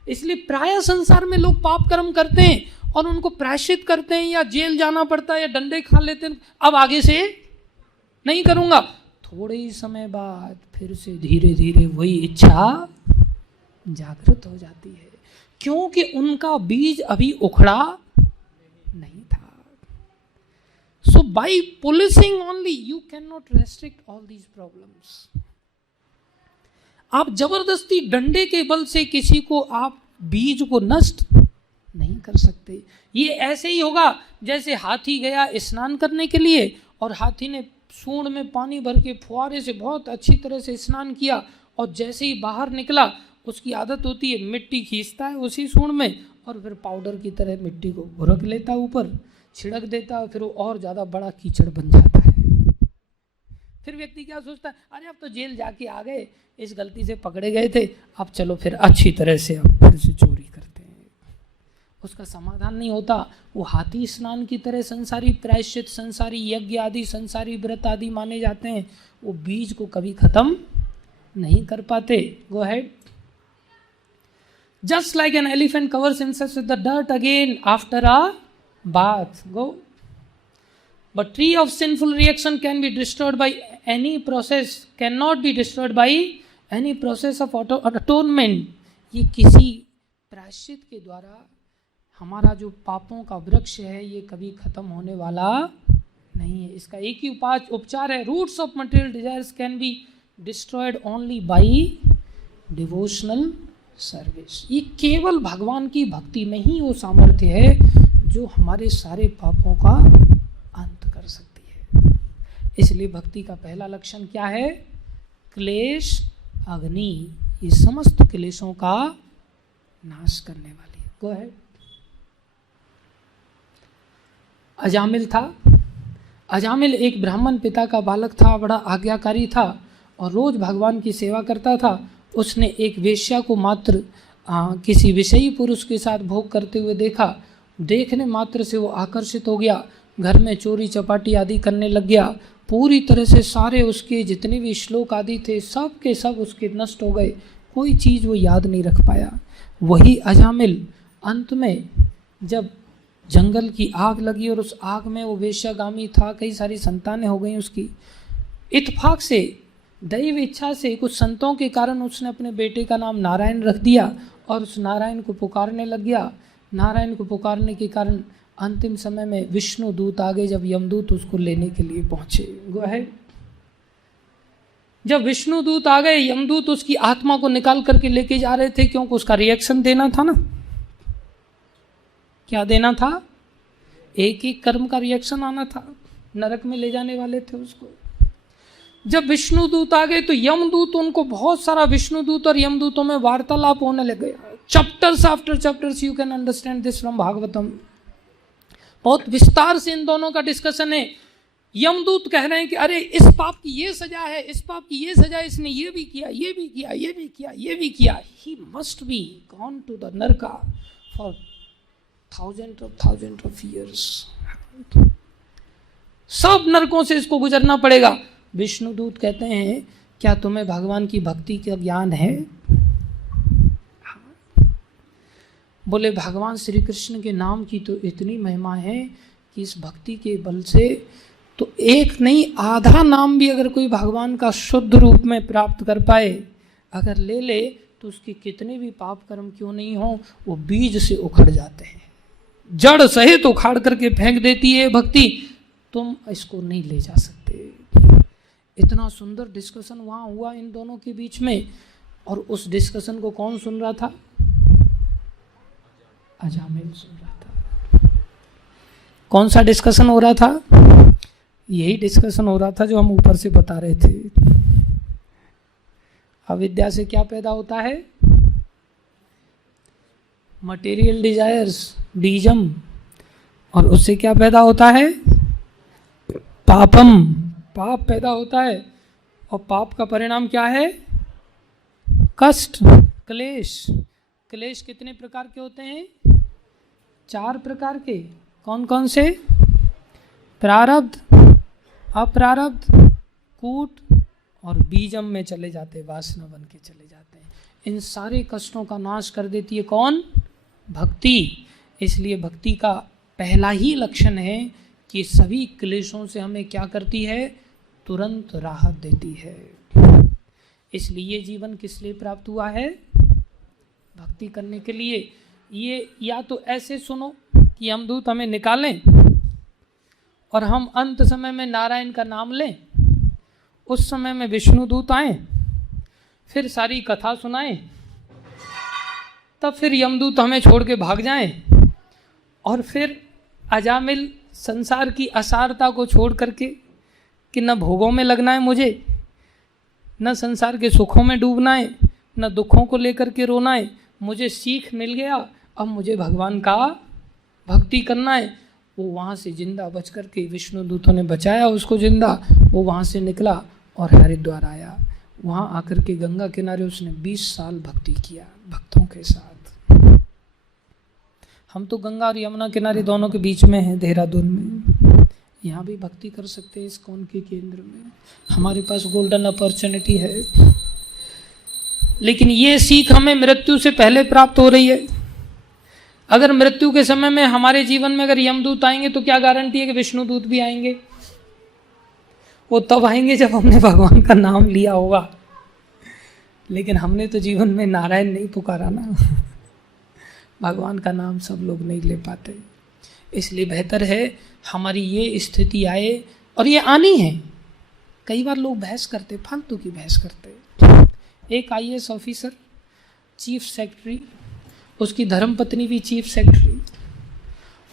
इसलिए प्राय संसार में लोग पाप कर्म करते हैं और उनको प्रायश्चित करते हैं, या जेल जाना पड़ता है या डंडे खा लेते हैं, अब आगे से नहीं करूंगा। थोड़े ही समय बाद फिर से धीरे धीरे वही इच्छा जागृत हो जाती है, क्योंकि उनका बीज अभी उखड़ा नहीं था। So by policing only you cannot restrict all these problems. आप जबरदस्ती डंडे के बल से किसी को, आप बीज को नष्ट नहीं कर सकते। ये ऐसे ही होगा जैसे हाथी गया स्नान करने के लिए और हाथी ने सूंड में पानी भर के फुहारे से बहुत अच्छी तरह से स्नान किया, और जैसे ही बाहर निकला उसकी आदत होती है मिट्टी खींचता है उसी सूंड में, और फिर पाउडर की तरह मिट्टी को घुरक लेता है, ऊपर छिड़क देता है, फिर वो और ज़्यादा बड़ा कीचड़ बन जाता है। फिर व्यक्ति क्या सोचता है? अरे अब तो जेल जाके आ गए, इस गलती से पकड़े गए थे, अब चलो फिर अच्छी तरह से अब फिर से चोरी करते हैं। उसका समाधान नहीं होता। वो हाथी स्नान की तरह संसारी प्रायश्चित, संसारी यज्ञ आदि, संसारी व्रत आदि माने जाते हैं, वो बीज को कभी खत्म नहीं कर पाते। Go ahead. Just like an elephant covers himself with the dirt again after a bath. Go. But tree of sinful reaction can be destroyed by any process, can not be destroyed by any process of atonement. ये किसी प्रायश्चित के द्वारा हमारा जो पापों का वृक्ष है ये कभी खत्म होने वाला नहीं है। इसका एक ही उपचार है, roots of material desires can be destroyed only by devotional service. ये केवल भगवान की भक्ति में ही वो सामर्थ्य है जो हमारे सारे पापों का अंत कर सकती है। इसलिए भक्ति का पहला लक्षण क्या है? क्लेश अग्नि, ये समस्त क्लेशों का नाश करने वाली है। Go ahead. अजामिल था। अजामिल एक ब्राह्मण पिता का बालक था, बड़ा आज्ञाकारी था और रोज भगवान की सेवा करता था। उसने एक वेश्या को मात्र किसी विषयी पुरुष के साथ भोग करते हुए देखा। देखने मात्र से वो आकर्षित हो गया, घर में चोरी चपाटी आदि करने लग गया। पूरी तरह से सारे उसके जितने भी श्लोक आदि थे सब के सब उसके नष्ट हो गए, कोई चीज़ वो याद नहीं रख पाया। वही अजामिल अंत में जब जंगल की आग लगी और उस आग में वो वेश्यागामी था, कई सारी संतानें हो गई उसकी, इत्तेफाक से दैव इच्छा से कुछ संतों के कारण उसने अपने बेटे का नाम नारायण रख दिया और उस नारायण को पुकारने लग गया। नारायण को पुकारने के कारण अंतिम समय में विष्णु दूत आ गए, जब यमदूत उसको लेने के लिए पहुंचे। Go ahead. जब विष्णु दूत आ गए, यमदूत उसकी आत्मा को निकाल करके लेके जा रहे थे, क्योंकि उसका रिएक्शन देना था ना। क्या देना था? एक एक कर्म का रिएक्शन आना था, नरक में ले जाने वाले थे उसको। जब विष्णु दूत आ गए तो यमदूत उनको बहुत सारा, विष्णु दूत और यमदूतों में वार्तालाप होने लग गया। Chapters after chapters, you can understand this from Bhagavatam. बहुत विस्तार से इन दोनों का डिस्कशन है। यमदूत कह रहे हैं कि अरे इस पाप की ये सजा है, इस पाप की ये सजा, इसने ये भी किया, ये भी किया, ये भी किया, ये भी किया। He must be gone to the नरका फॉर थाउजेंड ऑफ ईयर्स। सब नरकों से इसको गुजरना पड़ेगा। विष्णुदूत कहते हैं क्या तुम्हें भगवान की भक्ति का ज्ञान है? बोले भगवान श्री कृष्ण के नाम की तो इतनी महिमा है कि इस भक्ति के बल से तो एक नहीं आधा नाम भी अगर कोई भगवान का शुद्ध रूप में प्राप्त कर पाए, अगर ले ले तो उसके कितने भी पाप कर्म क्यों नहीं हो, वो बीज से उखड़ जाते हैं, जड़ सहित उखाड़ करके फेंक देती है भक्ति। तुम इसको नहीं ले जा सकते। इतना सुंदर डिस्कशन वहाँ हुआ इन दोनों के बीच में, और उस डिस्कशन को कौन सुन रहा था? अजामिल सुन रहा था। कौन सा डिस्कशन हो रहा था? यही डिस्कशन हो रहा था जो हम ऊपर से बता रहे थे। अविद्या से क्या पैदा होता है? मटेरियल डिजायर्स, बीजम, और उससे क्या पैदा होता है? पापम, पाप पैदा होता है। और पाप का परिणाम क्या है? कष्ट, क्लेश। क्लेश कितने प्रकार के होते हैं? 4 प्रकार के। कौन कौन से? प्रारब्ध, अप्रारब्ध, कूट और बीजम में चले जाते, वासना बन के चले जाते हैं। इन सारे कष्टों का नाश कर देती है कौन? भक्ति। इसलिए भक्ति का पहला ही लक्षण है कि सभी क्लेशों से हमें क्या करती है? तुरंत राहत देती है। इसलिए ये जीवन किस लिए प्राप्त हुआ है? भक्ति करने के लिए। ये या तो ऐसे सुनो कि यमदूत हमें निकालें और हम अंत समय में नारायण का नाम लें, उस समय में विष्णुदूत आए, फिर सारी कथा सुनाएं, तब फिर यमदूत हमें छोड़ के भाग जाएं, और फिर अजामिल संसार की असारता को छोड़ करके कि न भोगों में लगना है मुझे, न संसार के सुखों में डूबना है, न दुखों को लेकर के रोना है, मुझे सीख मिल गया, अब मुझे भगवान का भक्ति करना है। वो वहाँ से जिंदा बच करके, विष्णु दूतों ने बचाया उसको जिंदा, वो वहाँ से निकला और हरिद्वार आया। वहाँ आकर के गंगा किनारे उसने 20 साल भक्ति किया भक्तों के साथ। हम तो गंगा और यमुना किनारे दोनों के बीच में हैं, देहरादून में। यहाँ भी भक्ति कर सकते हैं इस्कॉन के केंद्र में, हमारे पास गोल्डन अपॉर्चुनिटी है। लेकिन ये सीख हमें मृत्यु से पहले प्राप्त हो रही है। अगर मृत्यु के समय में हमारे जीवन में अगर यमदूत आएंगे तो क्या गारंटी है कि विष्णु दूत भी आएंगे? वो तब आएंगे जब हमने भगवान का नाम लिया होगा। लेकिन हमने तो जीवन में नारायण नहीं पुकारा ना। भगवान का नाम सब लोग नहीं ले पाते। इसलिए बेहतर है हमारी ये स्थिति आए, और ये आनी है। कई बार लोग बहस करते, फालतू की बहस करते। एक IAS ऑफिसर, चीफ सेक्रेटरी, उसकी धर्मपत्नी भी चीफ सेक्रेटरी,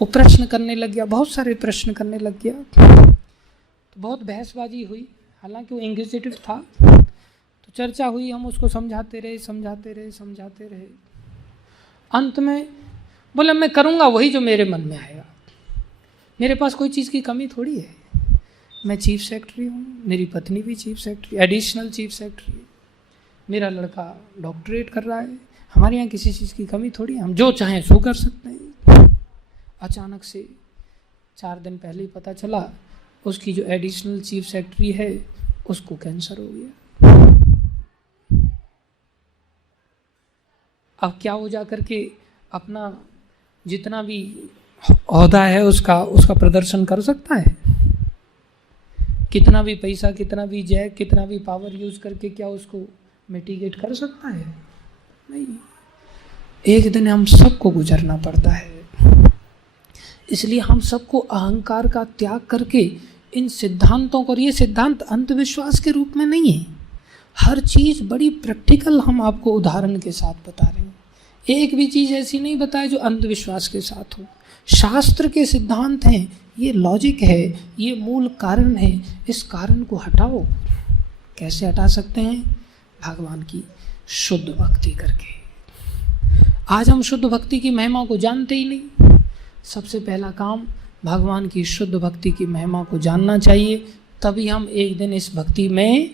वो प्रश्न करने लग गया, बहुत सारे प्रश्न करने लग गया। तो बहुत बहसबाजी हुई, हालांकि वो इंग्विजिटिव था। तो चर्चा हुई, हम उसको समझाते रहे। अंत में बोले मैं करूँगा वही जो मेरे मन में आएगा, मेरे पास कोई चीज़ की कमी थोड़ी है। मैं चीफ सेक्रेटरी हूँ, मेरी पत्नी भी chief secretary, additional chief secretary, मेरा लड़का डॉक्टरेट कर रहा है, हमारे यहाँ किसी चीज़ की कमी थोड़ी है, हम जो चाहें सो कर सकते हैं। अचानक से 4 दिन पहले ही पता चला उसकी जो एडिशनल चीफ सेक्रेटरी है उसको कैंसर हो गया। अब क्या हो जा करके अपना जितना भी ओहदा है उसका प्रदर्शन कर सकता है? कितना भी पैसा, कितना भी जय, कितना भी पावर यूज करके क्या उसको मिटिगेट कर सकता है? नहीं। एक दिन हम सबको गुजरना पड़ता है। इसलिए हम सबको अहंकार का त्याग करके इन सिद्धांतों को, और ये सिद्धांत अंधविश्वास के रूप में नहीं है, हर चीज़ बड़ी प्रैक्टिकल हम आपको उदाहरण के साथ बता रहे हैं। एक भी चीज़ ऐसी नहीं बताए जो अंधविश्वास के साथ हो। शास्त्र के सिद्धांत हैं, ये लॉजिक है, ये मूल कारण है। इस कारण को हटाओ। कैसे हटा सकते हैं? भगवान की शुद्ध भक्ति करके। आज हम शुद्ध भक्ति की महिमा को जानते ही नहीं। सबसे पहला काम भगवान की शुद्ध भक्ति की महिमा को जानना चाहिए, तभी हम एक दिन इस भक्ति में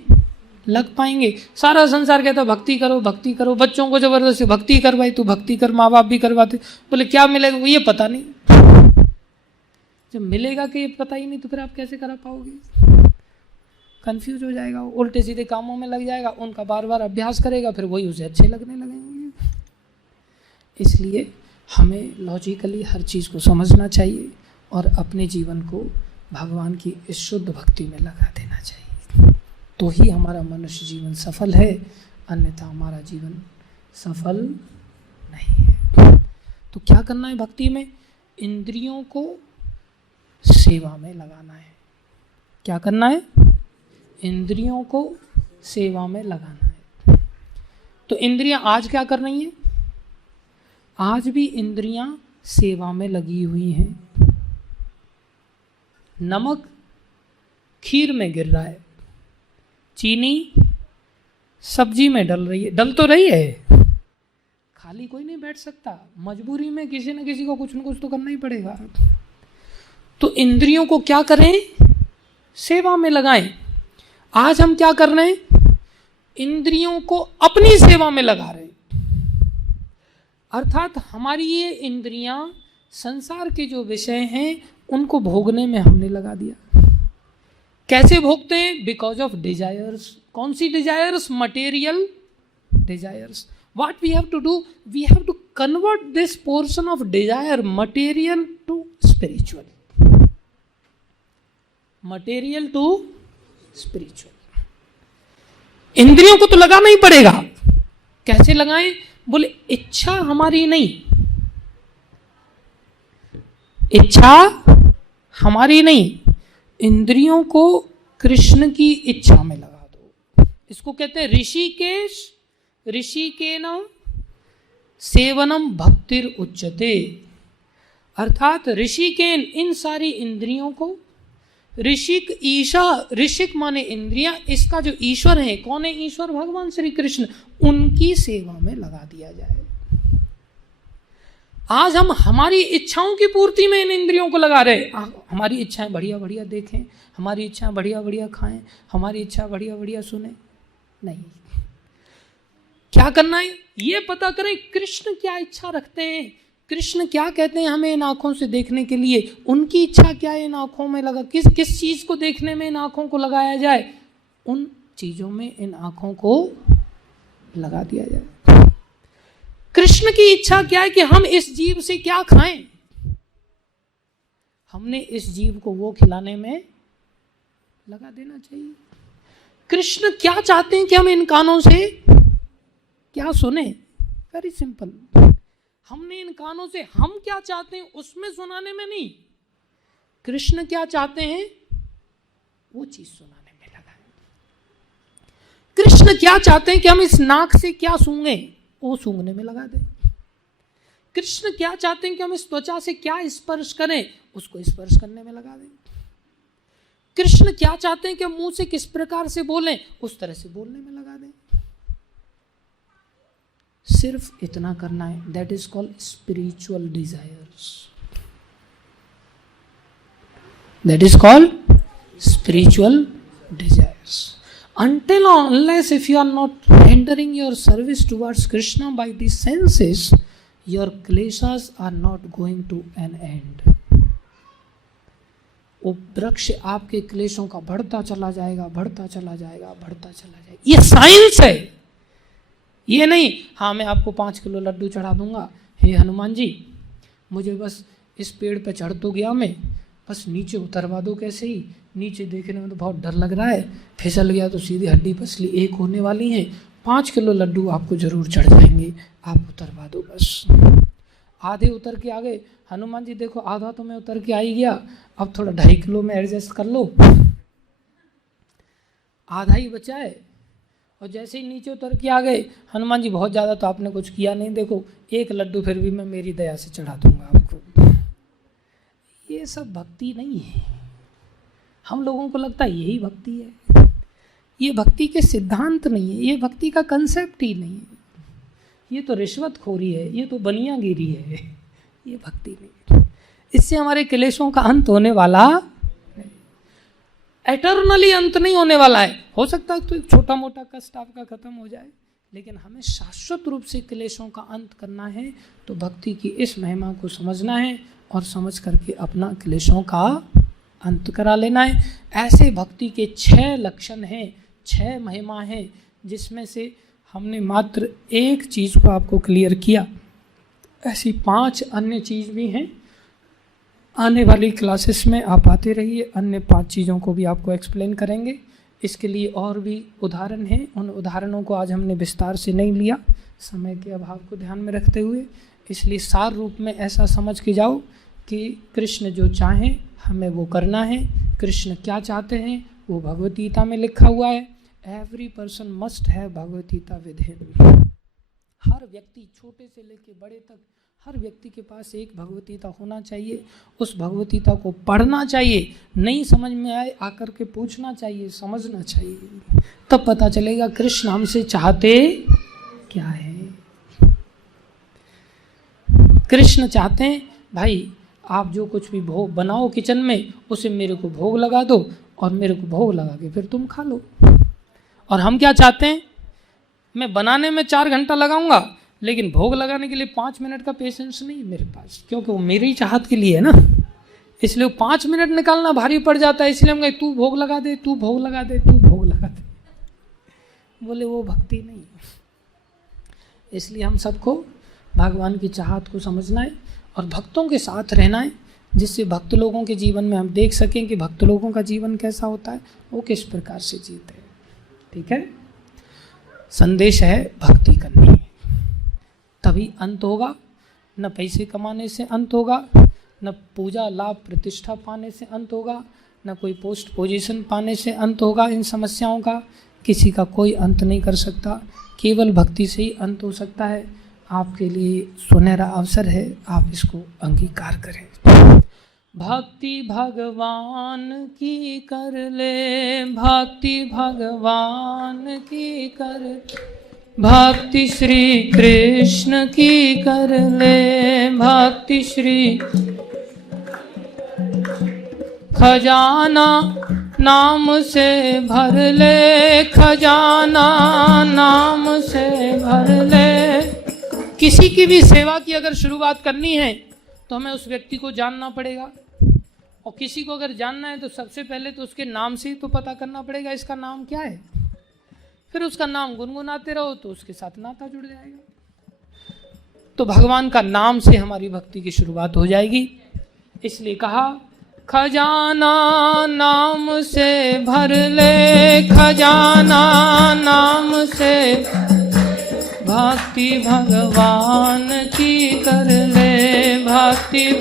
लग पाएंगे। सारा संसार कहता भक्ति करो भक्ति करो, बच्चों को जबरदस्ती भक्ति करवाई, तू भक्ति कर, माँ बाप भी करवाते, बोले क्या मिलेगा ये पता नहीं। जब मिलेगा कि ये पता ही नहीं तो फिर आप कैसे करा पाओगे? कंफ्यूज हो जाएगा, उल्टे सीधे कामों में लग जाएगा, उनका बार बार अभ्यास करेगा, फिर वही उसे अच्छे लगने लगेंगे। इसलिए हमें लॉजिकली हर चीज़ को समझना चाहिए और अपने जीवन को भगवान की इस शुद्ध भक्ति में लगा देना चाहिए, तो ही हमारा मनुष्य जीवन सफल है, अन्यथा हमारा जीवन सफल नहीं है। तो क्या करना है भक्ति में? इंद्रियों को सेवा में लगाना है। क्या करना है? इंद्रियों को सेवा में लगाना है। तो इंद्रियां आज क्या कर रही हैं? आज भी इंद्रियां सेवा में लगी हुई हैं। नमक खीर में गिर रहा है, चीनी सब्जी में डल रही है, डल तो रही है, खाली कोई नहीं बैठ सकता, मजबूरी में किसी न किसी को कुछ न कुछ तो करना ही पड़ेगा। तो इंद्रियों को क्या करें? सेवा में लगाएं। आज हम क्या कर रहे हैं? इंद्रियों को अपनी सेवा में लगा रहे हैं। अर्थात हमारी ये इंद्रियां संसार के जो विषय हैं उनको भोगने में हमने लगा दिया। कैसे भोगते हैं? Because of desires. कौन सी desires? Material desires. What we have to do? We have to convert this portion of desire, material to spiritual, material to spiritual. इंद्रियों को तो लगाना ही पड़ेगा। कैसे लगाएं? बोले इच्छा हमारी नहीं, इच्छा हमारी नहीं, इंद्रियों को कृष्ण की इच्छा में लगा दो। इसको कहते हैं ऋषिकेश ऋषिकेन सेवनम भक्तिर उच्यते। अर्थात ऋषिकेन, इन सारी इंद्रियों को, ऋषिक ईशा, ऋषिक माने इंद्रियां, इसका जो ईश्वर है, कौन है ईश्वर? भगवान श्री कृष्ण, उनकी सेवा में लगा दिया जाए। आज हम हमारी इच्छाओं की पूर्ति में इन इंद्रियों को लगा रहे। हमारी इच्छाएं बढ़िया बढ़िया देखें, हमारी इच्छाएं बढ़िया बढ़िया खाएं, हमारी इच्छा बढ़िया बढ़िया सुने, नहीं। क्या करना है? ये पता करें कृष्ण क्या इच्छा रखते हैं, कृष्ण क्या कहते हैं हमें इन आंखों से देखने के लिए? उनकी इच्छा क्या है इन आंखों में लगा, किस किस चीज को देखने में इन आंखों को लगाया जाए, उन चीजों में इन आंखों को लगा दिया जाए। कृष्ण की इच्छा क्या है कि हम इस जीव से क्या खाएं, हमने इस जीव को वो खिलाने में लगा देना चाहिए। कृष्ण क्या चाहते हैं कि हम इन कानों से क्या सुने? Very simple. हमने इन कानों से हम क्या चाहते हैं उसमें सुनाने में नहीं, कृष्ण क्या चाहते हैं वो चीज सुनाने में लगाए। कृष्ण क्या चाहते हैं कि हम इस नाक से क्या सूंघे, वो सूंघने में लगा दें। कृष्ण क्या चाहते हैं कि हम इस त्वचा से क्या स्पर्श करें, उसको स्पर्श करने में लगा दें। कृष्ण क्या चाहते हैं कि हम मुंह से किस प्रकार से बोलें, उस तरह से बोलने में लगा दें। सिर्फ इतना करना है। That is called spiritual desires. That is called spiritual desires. Until or unless if you are not rendering your service towards Krishna by these senses, your kleshas are not going to an end. वो वृक्ष आपके क्लेशों का बढ़ता चला जाएगा, बढ़ता चला जाएगा, बढ़ता चला जाएगा। ये साइंस है, ये नहीं हाँ मैं आपको 5 किलो लड्डू चढ़ा दूंगा, हे हनुमान जी मुझे बस इस पेड़ पे चढ़ तो गया मैं, बस नीचे उतरवा दो कैसे ही, नीचे देखने में तो बहुत डर लग रहा है, फिसल गया तो सीधी हड्डी पसली एक होने वाली है, 5 किलो लड्डू आपको जरूर चढ़ जाएंगे, आप उतरवा दो बस। आधे उतर के आ गए, हनुमान जी देखो आधा तो मैं उतर के आ ही गया, अब थोड़ा 2.5 किलो में एडजस्ट कर लो, आधा ही बचा है। और जैसे ही नीचे उतर के आ गए, हनुमान जी बहुत ज़्यादा तो आपने कुछ किया नहीं, देखो 1 लड्डू फिर भी मैं मेरी दया से चढ़ा दूंगा आपको। ये सब भक्ति नहीं है। हम लोगों को लगता है यही भक्ति है, ये भक्ति के सिद्धांत नहीं है, ये भक्ति का कंसेप्ट ही नहीं है, ये तो रिश्वतखोरी है, ये तो बनियागिरी है, ये भक्ति नहीं है। इससे हमारे क्लेशों का अंत होने वाला नहीं, एटर्नली अंत नहीं होने वाला है। हो सकता है तो छोटा मोटा कष्ट आपका खत्म हो जाए, लेकिन हमें शाश्वत रूप से क्लेशों का अंत करना है तो भक्ति की इस महिमा को समझना है और समझ करके अपना क्लेशों का अंत करा लेना है। ऐसे भक्ति के 6 लक्षण हैं, 6 महिमा हैं, जिसमें से हमने मात्र एक चीज़ को आपको क्लियर किया, ऐसी 5 अन्य चीज़ भी हैं। आने वाली क्लासेस में आप आते रहिए, अन्य 5 चीज़ों को भी आपको एक्सप्लेन करेंगे। इसके लिए और भी उदाहरण हैं, उन उदाहरणों को आज हमने विस्तार से नहीं लिया समय के अभाव को ध्यान में रखते हुए, इसलिए सार रूप में ऐसा समझ के जाओ कि कृष्ण जो चाहें हमें वो करना है। कृष्ण क्या चाहते हैं वो भगवद गीता में लिखा हुआ है, every person must have Bhagavad Gita with him. हर व्यक्ति छोटे से लेकर बड़े तक हर व्यक्ति के पास एक भगवद गीता होना चाहिए, उस भगवद गीता को पढ़ना चाहिए, नहीं समझ में आए आकर के पूछना चाहिए, समझना चाहिए, तब पता चलेगा कृष्ण हमसे चाहते क्या है। कृष्ण चाहते हैं भाई आप जो कुछ भी भोग बनाओ किचन में उसे मेरे को भोग लगा दो और मेरे को भोग लगा के फिर तुम खा लो। और हम क्या चाहते हैं, मैं बनाने में 4 घंटा लगाऊंगा लेकिन भोग लगाने के लिए 5 मिनट का पेशेंस नहीं मेरे पास, क्योंकि वो मेरी चाहत के लिए है ना, इसलिए 5 मिनट निकालना भारी पड़ जाता है। इसलिए हम कहे तू भोग लगा दे, तू भोग लगा दे, तू भोग लगा दे, बोले वो भक्ति नहीं। इसलिए हम सबको भगवान की चाहत को समझना है और भक्तों के साथ रहना है, जिससे भक्त लोगों के जीवन में हम देख सकें कि भक्त लोगों का जीवन कैसा होता है, वो किस प्रकार से जीते हैं। ठीक है, संदेश है भक्ति करनी है, तभी अंत होगा। न पैसे कमाने से अंत होगा, न पूजा लाभ प्रतिष्ठा पाने से अंत होगा, न कोई पोस्ट पोजीशन पाने से अंत होगा। इन समस्याओं का किसी का कोई अंत नहीं कर सकता, केवल भक्ति से ही अंत हो सकता है। आपके लिए सुनहरा अवसर है, आप इसको अंगीकार करें। भक्ति भगवान की कर ले, भक्ति भगवान की कर, भक्ति श्री कृष्ण की कर ले, भक्ति श्री खजाना नाम से भर ले, खजाना नाम से भर ले, किसी की भी सेवा की अगर शुरुआत करनी है तो हमें उस व्यक्ति को जानना पड़ेगा, और किसी को अगर जानना है तो सबसे पहले तो उसके नाम से ही तो पता करना पड़ेगा इसका नाम क्या है। फिर उसका नाम गुनगुनाते रहो तो उसके साथ नाता जुड़ जाएगा। तो भगवान का नाम से हमारी भक्ति की शुरुआत हो जाएगी। इसलिए कहा खजाना नाम से भर ले, खजाना नाम से भक्ति भगवान की कर ले, भक्ति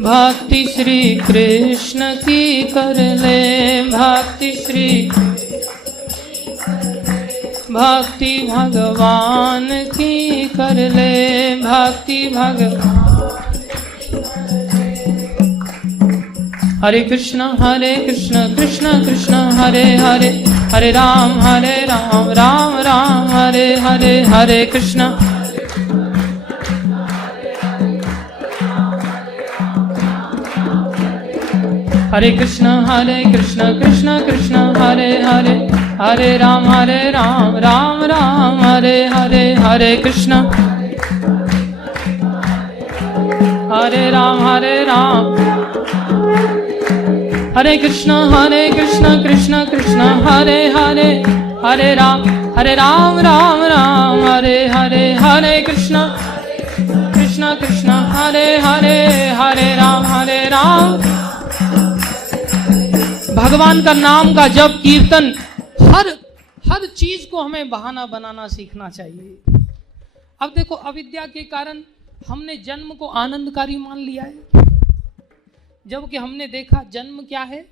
भक्ति श्री कृष्ण की कर ले, भक्ति भगवान की कर ले, भक्ति भगवान। हरे कृष्ण कृष्ण कृष्ण हरे हरे, हरे राम राम राम हरे हरे, हरे कृष्ण कृष्ण कृष्ण हरे हरे, हरे राम राम राम हरे हरे, हरे कृष्ण हरे राम हरे कृष्ण कृष्ण कृष्ण हरे हरे, हरे राम राम राम हरे हरे, हरे कृष्ण कृष्ण हरे हरे, हरे राम। भगवान का नाम का जप कीर्तन हर चीज को हमें बहाना बनाना सीखना चाहिए। अब देखो, अविद्या के कारण हमने जन्म को आनंदकारी मान लिया है, जबकि हमने देखा जन्म क्या है।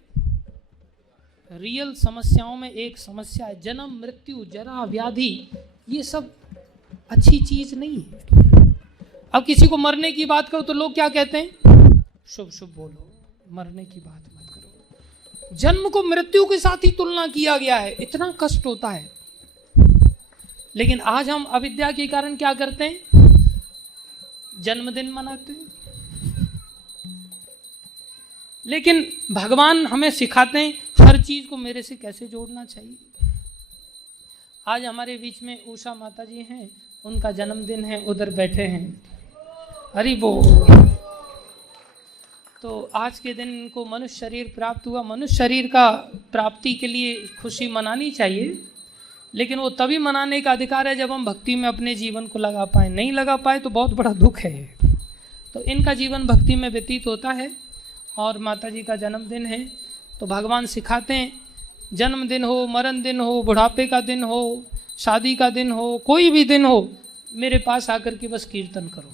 रियल समस्याओं में एक समस्या है जन्म, मृत्यु, जरा, व्याधि। ये सब अच्छी चीज नहीं है। अब किसी को मरने की बात करो तो लोग क्या कहते हैं, शुभ शुभ बोलो, मरने की बात मत करो। जन्म को मृत्यु के साथ ही तुलना किया गया है, इतना कष्ट होता है। लेकिन आज हम अविद्या के कारण क्या करते हैं, जन्मदिन मनाते हैं। लेकिन भगवान हमें सिखाते हैं हर चीज को मेरे से कैसे जोड़ना चाहिए। आज हमारे बीच में उषा माता जी हैं, उनका जन्मदिन है, उधर बैठे हैं, हरि बोल। तो आज के दिन इनको मनुष्य शरीर प्राप्त हुआ। मनुष्य शरीर का प्राप्ति के लिए खुशी मनानी चाहिए, लेकिन वो तभी मनाने का अधिकार है जब हम भक्ति में अपने जीवन को लगा पाए। नहीं लगा पाए तो बहुत बड़ा दुख है। तो इनका जीवन भक्ति में व्यतीत होता है और माता जी का जन्मदिन है। तो भगवान सिखाते हैं, जन्मदिन हो, मरण दिन हो, बुढ़ापे का दिन हो, शादी का दिन हो, कोई भी दिन हो, मेरे पास आकर के बस कीर्तन करो,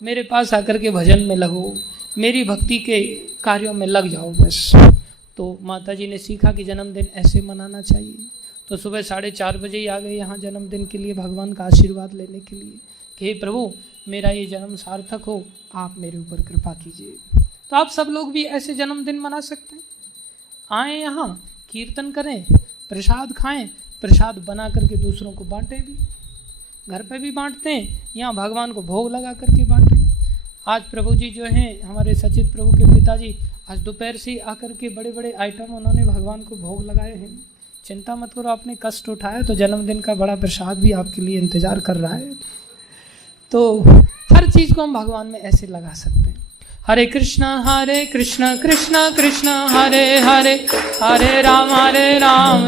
मेरे पास आकर के भजन में लगो, मेरी भक्ति के कार्यों में लग जाओ बस। तो माता जी ने सीखा कि जन्मदिन ऐसे मनाना चाहिए। तो सुबह 4:30 बजे ही आ गए यहाँ जन्मदिन के लिए, भगवान का आशीर्वाद लेने के लिए कि हे प्रभु, मेरा ये जन्म सार्थक हो, आप मेरे ऊपर कृपा कीजिए। तो आप सब लोग भी ऐसे जन्मदिन मना सकते हैं। आए यहाँ, कीर्तन करें, प्रसाद खाएं, प्रसाद बना करके दूसरों को बांटें भी, घर पे भी बांटते हैं, यहाँ भगवान को भोग लगा करके बांटें। आज प्रभु जी जो हैं, हमारे सचित प्रभु के पिताजी, आज दोपहर से आकर के बड़े बड़े आइटम उन्होंने भगवान को भोग लगाए हैं। चिंता मत करो, आपने कष्ट उठाया तो जन्मदिन का बड़ा प्रसाद भी आपके लिए इंतजार कर रहा है। तो हर चीज़ को हम भगवान में ऐसे लगा सकते हैं। हरे कृष्ण कृष्ण कृष्ण हरे हरे, हरे राम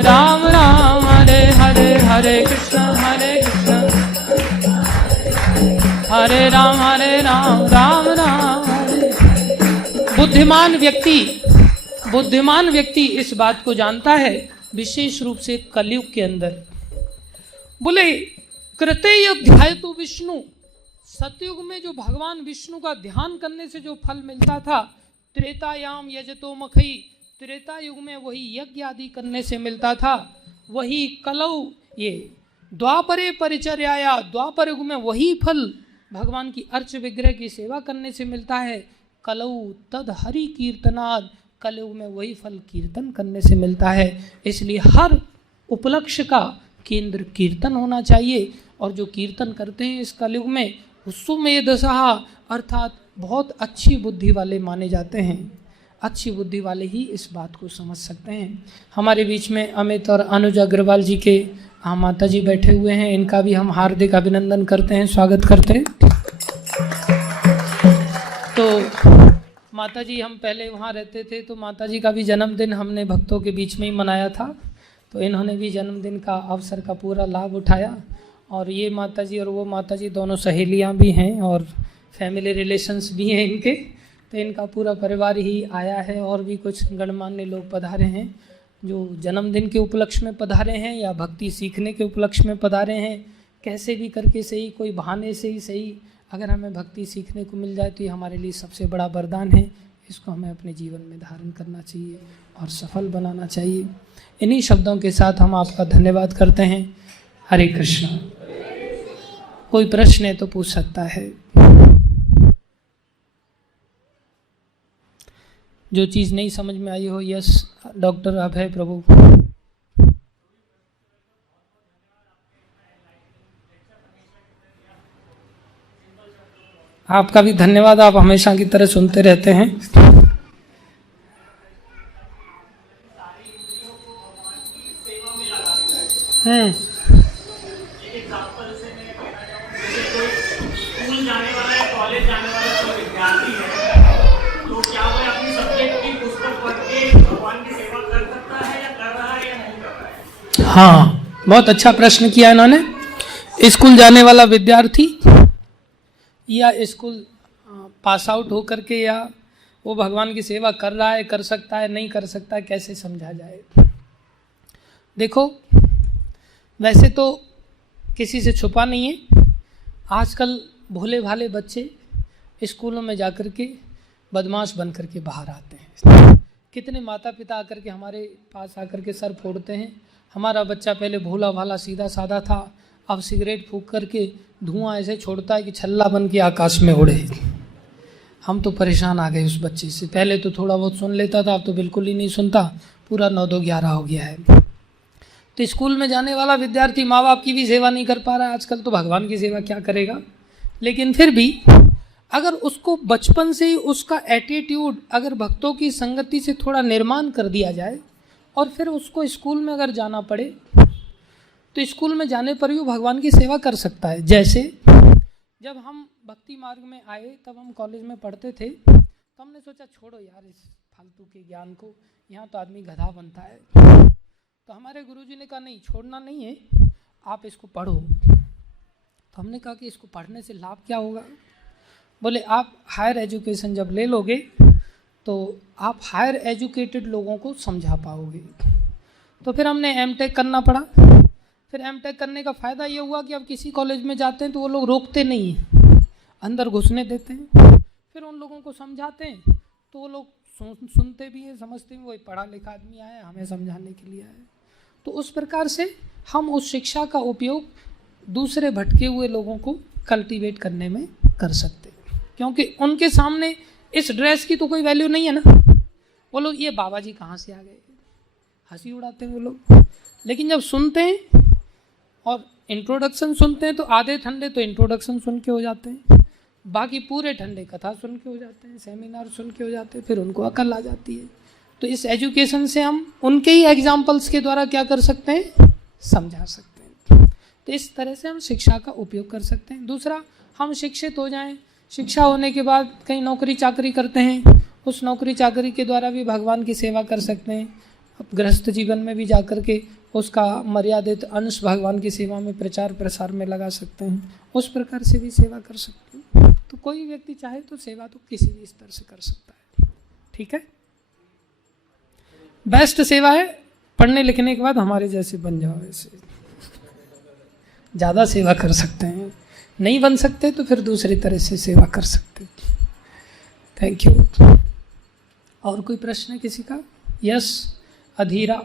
राम राम हरे हरे, हरे कृष्ण हरे राम राम राम हरे। बुद्धिमान व्यक्ति इस बात को जानता है, विशेष रूप से कलयुग के अंदर। बोले कृतेय ध्यायतु विष्णु, सतयुग में जो भगवान विष्णु का ध्यान करने से जो फल मिलता था, त्रेतायाम यजतो मखई, त्रेता युग में वही यज्ञ आदि करने से मिलता था, वही कलौ ये द्वापरे परिचर्याया, द्वापर युग में वही फल भगवान की अर्च विग्रह की सेवा करने से मिलता है। कलौ तद हरि कीर्तनाद, कलयुग में वही फल कीर्तन करने से मिलता है। इसलिए हर उपलक्ष्य का केंद्र कीर्तन होना चाहिए। और जो कीर्तन करते हैं इस कलयुग में, सुमेधसः अर्थात बहुत अच्छी बुद्धि वाले माने जाते हैं। अच्छी बुद्धि वाले ही इस बात को समझ सकते हैं। हमारे बीच में अमित और अनुज अग्रवाल जी के माता जी बैठे हुए हैं, इनका भी हम हार्दिक अभिनंदन करते हैं, स्वागत करते हैं। तो माता जी, हम पहले वहाँ रहते थे तो माता जी का भी जन्मदिन हमने भक्तों के बीच में ही मनाया था, तो इन्होंने भी जन्मदिन का अवसर का पूरा लाभ उठाया। और ये माता जी और वो माता जी दोनों सहेलियाँ भी हैं और फैमिली रिलेशंस भी हैं इनके, तो इनका पूरा परिवार ही आया है। और भी कुछ गणमान्य लोग पधारे हैं जो जन्मदिन के उपलक्ष्य में पधारे हैं या भक्ति सीखने के उपलक्ष्य में पधारे हैं। कैसे भी करके सही, कोई बहाने से ही सही, अगर हमें भक्ति सीखने को मिल जाए तो ये हमारे लिए सबसे बड़ा वरदान है। इसको हमें अपने जीवन में धारण करना चाहिए और सफल बनाना चाहिए। इन्हीं शब्दों के साथ हम आपका धन्यवाद करते हैं। हरे कृष्ण। कोई प्रश्न है तो पूछ सकता है। जो चीज़ नहीं समझ में आई हो। यस डॉक्टर अभय प्रभु। आपका भी धन्यवाद, आप हमेशा की तरह सुनते रहते हैं। स्कूल जाने वाला है, कॉलेज जाने वाला कोई विद्यार्थी है, तो क्या वो अपनी सब्जेक्ट की पुस्तक पढ़ के भगवान की सेवा कर सकता है या कर रहा है या नहीं कर रहा है? हाँ, बहुत अच्छा प्रश्न किया इन्होंने। स्कूल जाने वाला विद्यार्थी या स्कूल पास आउट हो करके या वो भगवान की सेवा कर रहा है, कर सकता है, नहीं कर सकता है, कैसे समझा जाए। देखो, वैसे तो किसी से छुपा नहीं है, आजकल भोले भाले बच्चे स्कूलों में जाकर के बदमाश बन करके बाहर आते हैं। कितने माता पिता आकर के हमारे पास आकर के सर फोड़ते हैं, हमारा बच्चा पहले भोला भाला सीधा साधा था, अब सिगरेट फूंक करके धुआं ऐसे छोड़ता है कि छल्ला बन के आकाश में उड़े। हम तो परेशान आ गए उस बच्चे से। पहले तो थोड़ा बहुत सुन लेता था, अब तो बिल्कुल ही नहीं सुनता, पूरा 9-2-11 हो गया है। तो स्कूल में जाने वाला विद्यार्थी माँ बाप की भी सेवा नहीं कर पा रहा है आजकल, तो भगवान की सेवा क्या करेगा। लेकिन फिर भी अगर उसको बचपन से ही उसका एटीट्यूड अगर भक्तों की संगति से थोड़ा निर्माण कर दिया जाए और फिर उसको स्कूल में अगर जाना पड़े तो स्कूल में जाने पर भी वो भगवान की सेवा कर सकता है। जैसे जब हम भक्ति मार्ग में आए तब हम कॉलेज में पढ़ते थे, तो हमने सोचा छोड़ो यार इस फालतू के ज्ञान को, यहाँ तो आदमी गधा बनता है। तो हमारे गुरुजी ने कहा नहीं, छोड़ना नहीं है, आप इसको पढ़ो। तो हमने कहा कि इसको पढ़ने से लाभ क्या होगा। बोले आप हायर एजुकेशन जब ले लोगे तो आप हायर एजुकेटेड लोगों को समझा पाओगे। तो फिर हमने एमटेक करना पड़ा। फिर एमटेक करने का फ़ायदा ये हुआ कि अब किसी कॉलेज में जाते हैं तो वो लोग रोकते नहीं हैं, अंदर घुसने देते हैं। फिर उन लोगों को समझाते हैं तो वो लोग सुनते भी हैं, समझते हैं, वही पढ़ा लिखा आदमी आया है, हमें समझाने के लिए आया है। तो उस प्रकार से हम उस शिक्षा का उपयोग दूसरे भटके हुए लोगों को कल्टीवेट करने में कर सकते हैं, क्योंकि उनके सामने इस ड्रेस की तो कोई वैल्यू नहीं है ना। वो लोग ये बाबा जी कहाँ से आ गए, हंसी उड़ाते हैं वो लोग। लेकिन जब सुनते हैं और इंट्रोडक्शन सुनते हैं तो आधे ठंडे तो इंट्रोडक्शन सुन के हो जाते हैं, बाकी पूरे ठंडे कथा सुन के हो जाते हैं, सेमिनार सुन के हो जाते हैं, फिर उनको अकल आ जाती है। तो इस एजुकेशन से हम उनके ही एग्जाम्पल्स के द्वारा क्या कर सकते हैं, समझा सकते हैं। तो इस तरह से हम शिक्षा का उपयोग कर सकते हैं। दूसरा, हम शिक्षित हो जाएं, शिक्षा होने के बाद कहीं नौकरी चाकरी करते हैं, उस नौकरी चाकरी के द्वारा भी भगवान की सेवा कर सकते हैं। अब गृहस्थ जीवन में भी जाकर के उसका मर्यादित अंश भगवान की सेवा में प्रचार प्रसार में लगा सकते हैं, उस प्रकार से भी सेवा कर सकते हैं। तो कोई व्यक्ति चाहे तो सेवा तो किसी भी स्तर से कर सकता है। ठीक है, बेस्ट सेवा है पढ़ने लिखने के बाद हमारे जैसे बन जाओ, ऐसे ज़्यादा सेवा कर सकते हैं। नहीं बन सकते तो फिर दूसरी तरह से सेवा कर सकते। Thank you. और कोई प्रश्न है किसी का? यस अधीरा।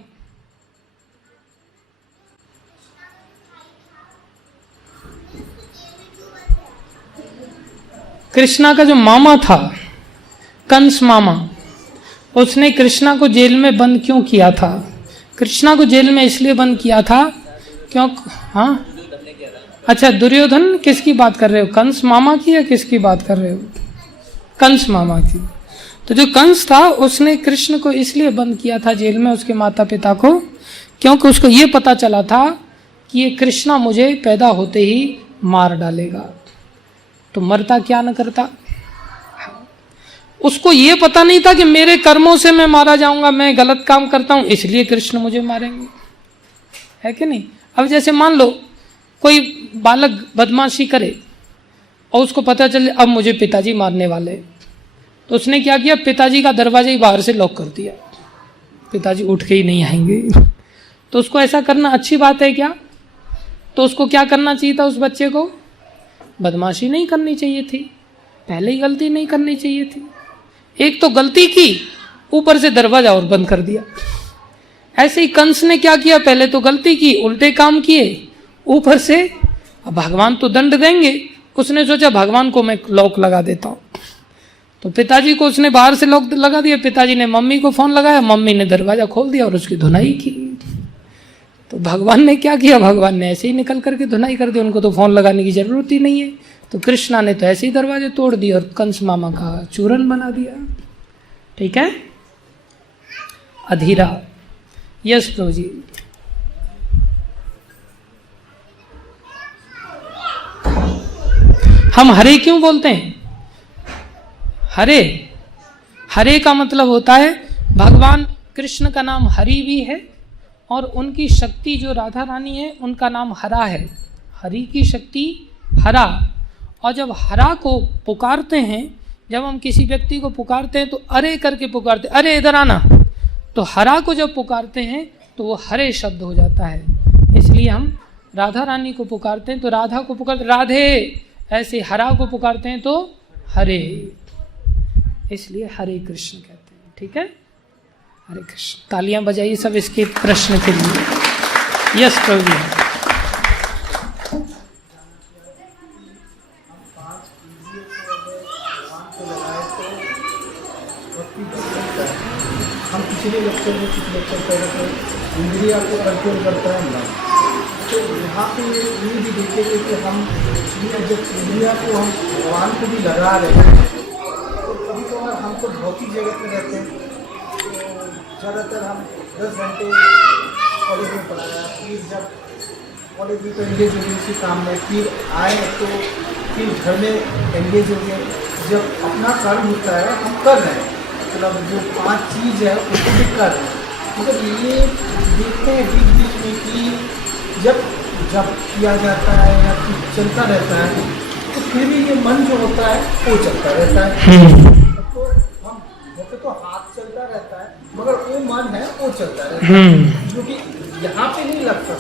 कृष्णा का जो मामा था, कंस मामा, उसने कृष्णा को जेल में बंद क्यों किया था? कृष्णा को जेल में इसलिए बंद किया था क्यों? हाँ, अच्छा, दुर्योधन किसकी बात कर रहे हो, कंस मामा की या किसकी बात कर रहे हो? कंस मामा की। तो जो कंस था उसने कृष्ण को इसलिए बंद किया था जेल में, उसके माता पिता को, क्योंकि उसको ये पता चला था कि ये कृष्णा मुझे पैदा होते ही मार डालेगा। तो मरता क्या न करता। उसको ये पता नहीं था कि मेरे कर्मों से मैं मारा जाऊंगा, मैं गलत काम करता हूं इसलिए कृष्ण मुझे मारेंगे, है कि नहीं। अब जैसे मान लो कोई बालक बदमाशी करे और उसको पता चले अब मुझे पिताजी मारने वाले, तो उसने क्या किया, पिताजी का दरवाजा ही बाहर से लॉक कर दिया, पिताजी उठ के ही नहीं आएंगे। तो उसको ऐसा करना अच्छी बात है क्या? तो उसको क्या करना चाहिए था, उस बच्चे को बदमाशी नहीं करनी चाहिए थी, पहले ही गलती नहीं करनी चाहिए थी। एक तो गलती की, ऊपर से दरवाजा और बंद कर दिया। ऐसे ही कंस ने क्या किया, पहले तो गलती की, उल्टे काम किए, ऊपर से अब भगवान तो दंड देंगे, उसने सोचा भगवान को मैं लॉक लगा देता हूं। तो पिताजी को उसने बाहर से लॉक लगा दिया, पिताजी ने मम्मी को फोन लगाया, मम्मी ने दरवाजा खोल दिया और उसकी धुनाई की। तो भगवान ने क्या किया, भगवान ने ऐसे ही निकल करके धुनाई कर दी, उनको तो फोन लगाने की जरूरत ही नहीं है। तो कृष्णा ने तो ऐसे ही दरवाजे तोड़ दिए और कंस मामा का चूरन बना दिया। ठीक है, अधीरा। यस प्रभु जी। हम हरे क्यों बोलते हैं? हरे, हरे का मतलब होता है भगवान कृष्ण का नाम हरि भी है और उनकी शक्ति जो राधा रानी है उनका नाम हरा है। हरि की शक्ति हरा। और जब हरा को पुकारते हैं, जब हम किसी व्यक्ति को पुकारते हैं तो अरे करके पुकारते, अरे इधर आना। तो हरा को जब पुकारते हैं तो वो हरे शब्द हो जाता है। इसलिए हम राधा रानी को पुकारते हैं तो राधा को पुकारते राधे, ऐसे हरा को पुकारते हैं तो हरे, इसलिए हरे कृष्ण कहते हैं। ठीक है, हरे कृष्ण। तालियां बजाइए सब इसके प्रश्न के लिए। यस प्रभु जी। हम पिछले लेक्चर में कुछ लेक्चर पहले तो इंद्रिया को कंट्रोल करता है ना, तो यहाँ पे ये भी देखेंगे कि हम जब इंद्रिया को हम भगवान को भी लगा रहे हैं तो कभी कभार हम तो भौतिक जगत में रहते हैं, तो ज़्यादातर हम 10 घंटे कॉलेज में पढ़ाया, फिर जब कॉलेज में तो एंगेज हो गए उसी काम में, फिर आए तो फिर घर में एंगेज हो गए। जब अपना कर्म होता है हम कर रहे हैं, मतलब जो 5 चीज़ है उसको भी कर रहे हैं, मगर ये देखते हैं बीच बीच में कि जब जब किया जाता है या कुछ चलता रहता है तो फिर भी ये मन जो होता है वो चलता रहता है। तो हम होते तो हाथ चलता रहता है मगर वो मन है वो चलता रहता है, जो कि यहाँ पे नहीं लगता।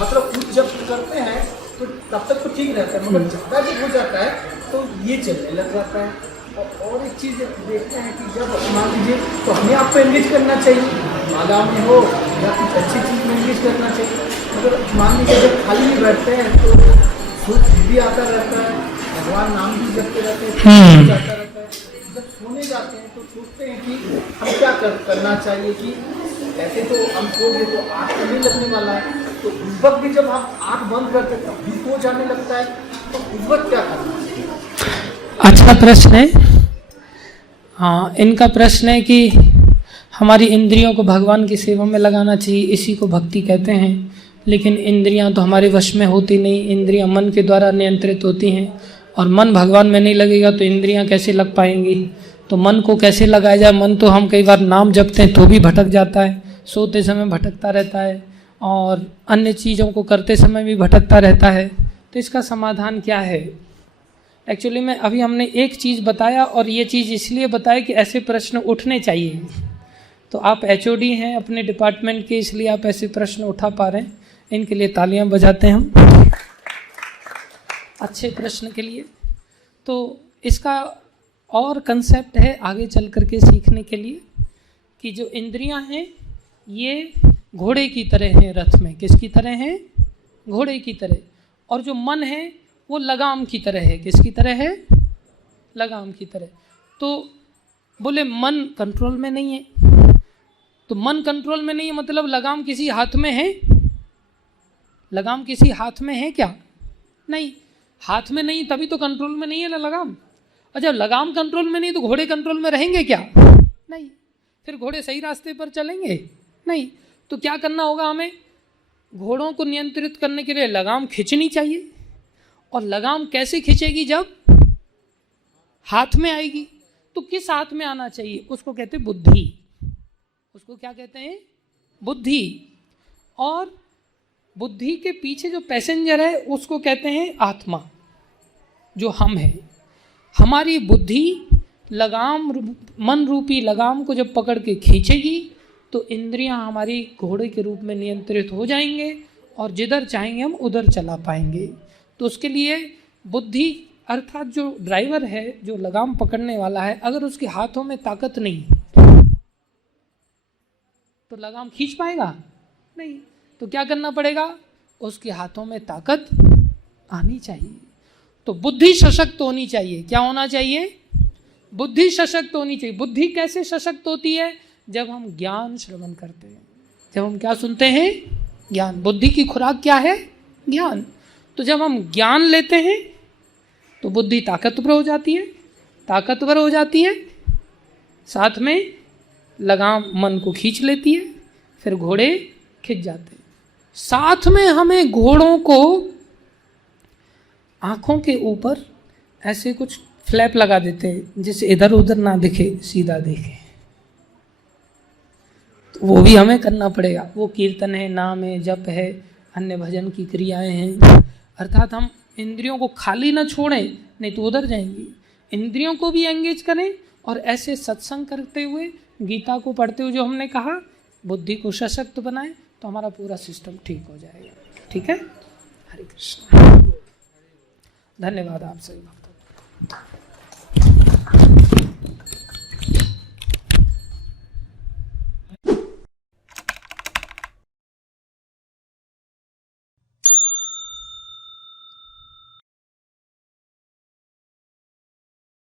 मतलब कुछ जब करते हैं तो तब तक तो ठीक रहता है, मगर ज़्यादा जब हो जाता है तो ये चलने लग जाता है। और एक चीज़ देखते हैं कि जब मान लीजिए तो हमें आपको एंगेज करना चाहिए, माला में हो या कुछ अच्छी चीज़ में एंगेज करना चाहिए, मगर मान लीजिए जब खाली में बैठते हैं तो सुख भी आता रहता है, भगवान नाम भी जपते रहते हैं, जाता रहता है। जब सोने जाते हैं तो सोचते हैं कि हम क्या करना चाहिए, कि ऐसे तो हम सो गए तो आँख तो नहीं लगने वाला है, तो उस वक्त भी जब हम आँख बंद करते तब भी सो जाने लगता है, तो उस वक्त क्या करना चाहिए? अच्छा प्रश्न है। हाँ, इनका प्रश्न है कि हमारी इंद्रियों को भगवान की सेवा में लगाना चाहिए, इसी को भक्ति कहते हैं, लेकिन इंद्रियां तो हमारे वश में होती नहीं, इंद्रियां मन के द्वारा नियंत्रित होती हैं और मन भगवान में नहीं लगेगा तो इंद्रियां कैसे लग पाएंगी। तो मन को कैसे लगाया जाए? मन तो हम कई बार नाम जपते हैं तो भी भटक जाता है, सोते समय भटकता रहता है और अन्य चीज़ों को करते समय भी भटकता रहता है। तो इसका समाधान क्या है? एक्चुअली में अभी हमने एक चीज़ बताया और ये चीज़ इसलिए बताया कि ऐसे प्रश्न उठने चाहिए। तो आप HOD हैं अपने डिपार्टमेंट के, इसलिए आप ऐसे प्रश्न उठा पा रहे हैं, इनके लिए तालियां बजाते हैं हम अच्छे प्रश्न के लिए। तो इसका और कंसेप्ट है आगे चल करके सीखने के लिए कि जो इंद्रियां हैं ये घोड़े की तरह हैं रथ में। किसकी तरह हैं? घोड़े की तरह। और जो मन है वो लगाम की तरह है। किसकी तरह है? लगाम की तरह। तो बोले मन कंट्रोल में नहीं है, तो मन कंट्रोल में नहीं है मतलब लगाम किसी हाथ में है? लगाम किसी हाथ में है क्या? नहीं, हाथ में नहीं तभी तो कंट्रोल में नहीं है ना लगाम। और जब लगाम कंट्रोल में नहीं तो घोड़े कंट्रोल में रहेंगे क्या? नहीं। फिर घोड़े सही रास्ते पर चलेंगे? नहीं। तो क्या करना होगा हमें? घोड़ों को नियंत्रित करने के लिए लगाम खींचनी चाहिए। और लगाम कैसे खींचेगी? जब हाथ में आएगी। तो किस हाथ में आना चाहिए? उसको कहते हैं बुद्धि। उसको क्या कहते हैं? बुद्धि। और बुद्धि के पीछे जो पैसेंजर है उसको कहते हैं आत्मा, जो हम हैं। हमारी बुद्धि लगाम, मन रूपी लगाम को जब पकड़ के खींचेगी तो इंद्रियां हमारी घोड़े के रूप में नियंत्रित हो जाएंगे और जिधर चाहेंगे हम उधर चला पाएंगे। तो उसके लिए बुद्धि अर्थात जो ड्राइवर है, जो लगाम पकड़ने वाला है, अगर उसके हाथों में ताकत नहीं तो लगाम खींच पाएगा? नहीं। तो क्या करना पड़ेगा? उसके हाथों में ताकत आनी चाहिए। तो बुद्धि सशक्त होनी चाहिए। क्या होना चाहिए? बुद्धि सशक्त होनी चाहिए। बुद्धि कैसे सशक्त होती है? जब हम ज्ञान श्रवण करते हैं। जब हम क्या सुनते हैं? ज्ञान। बुद्धि की खुराक क्या है? ज्ञान। तो जब हम ज्ञान लेते हैं तो बुद्धि ताकतवर हो जाती है। ताकतवर हो जाती है, साथ में लगाम मन को खींच लेती है, फिर घोड़े खिंच जाते हैं। साथ में हमें घोड़ों को आंखों के ऊपर ऐसे कुछ फ्लैप लगा देते हैं जिससे इधर उधर ना दिखे, सीधा देखे। तो वो भी हमें करना पड़ेगा। वो कीर्तन है, नाम है, जप है, अन्य भजन की क्रियाएं हैं। अर्थात हम इंद्रियों को खाली ना छोड़ें, नहीं तो उधर जाएंगी। इंद्रियों को भी एंगेज करें और ऐसे सत्संग करते हुए, गीता को पढ़ते हुए, जो हमने कहा, बुद्धि को सशक्त बनाएं तो हमारा पूरा सिस्टम ठीक हो जाएगा। ठीक है? हरे कृष्ण। धन्यवाद आप सभी भक्तों।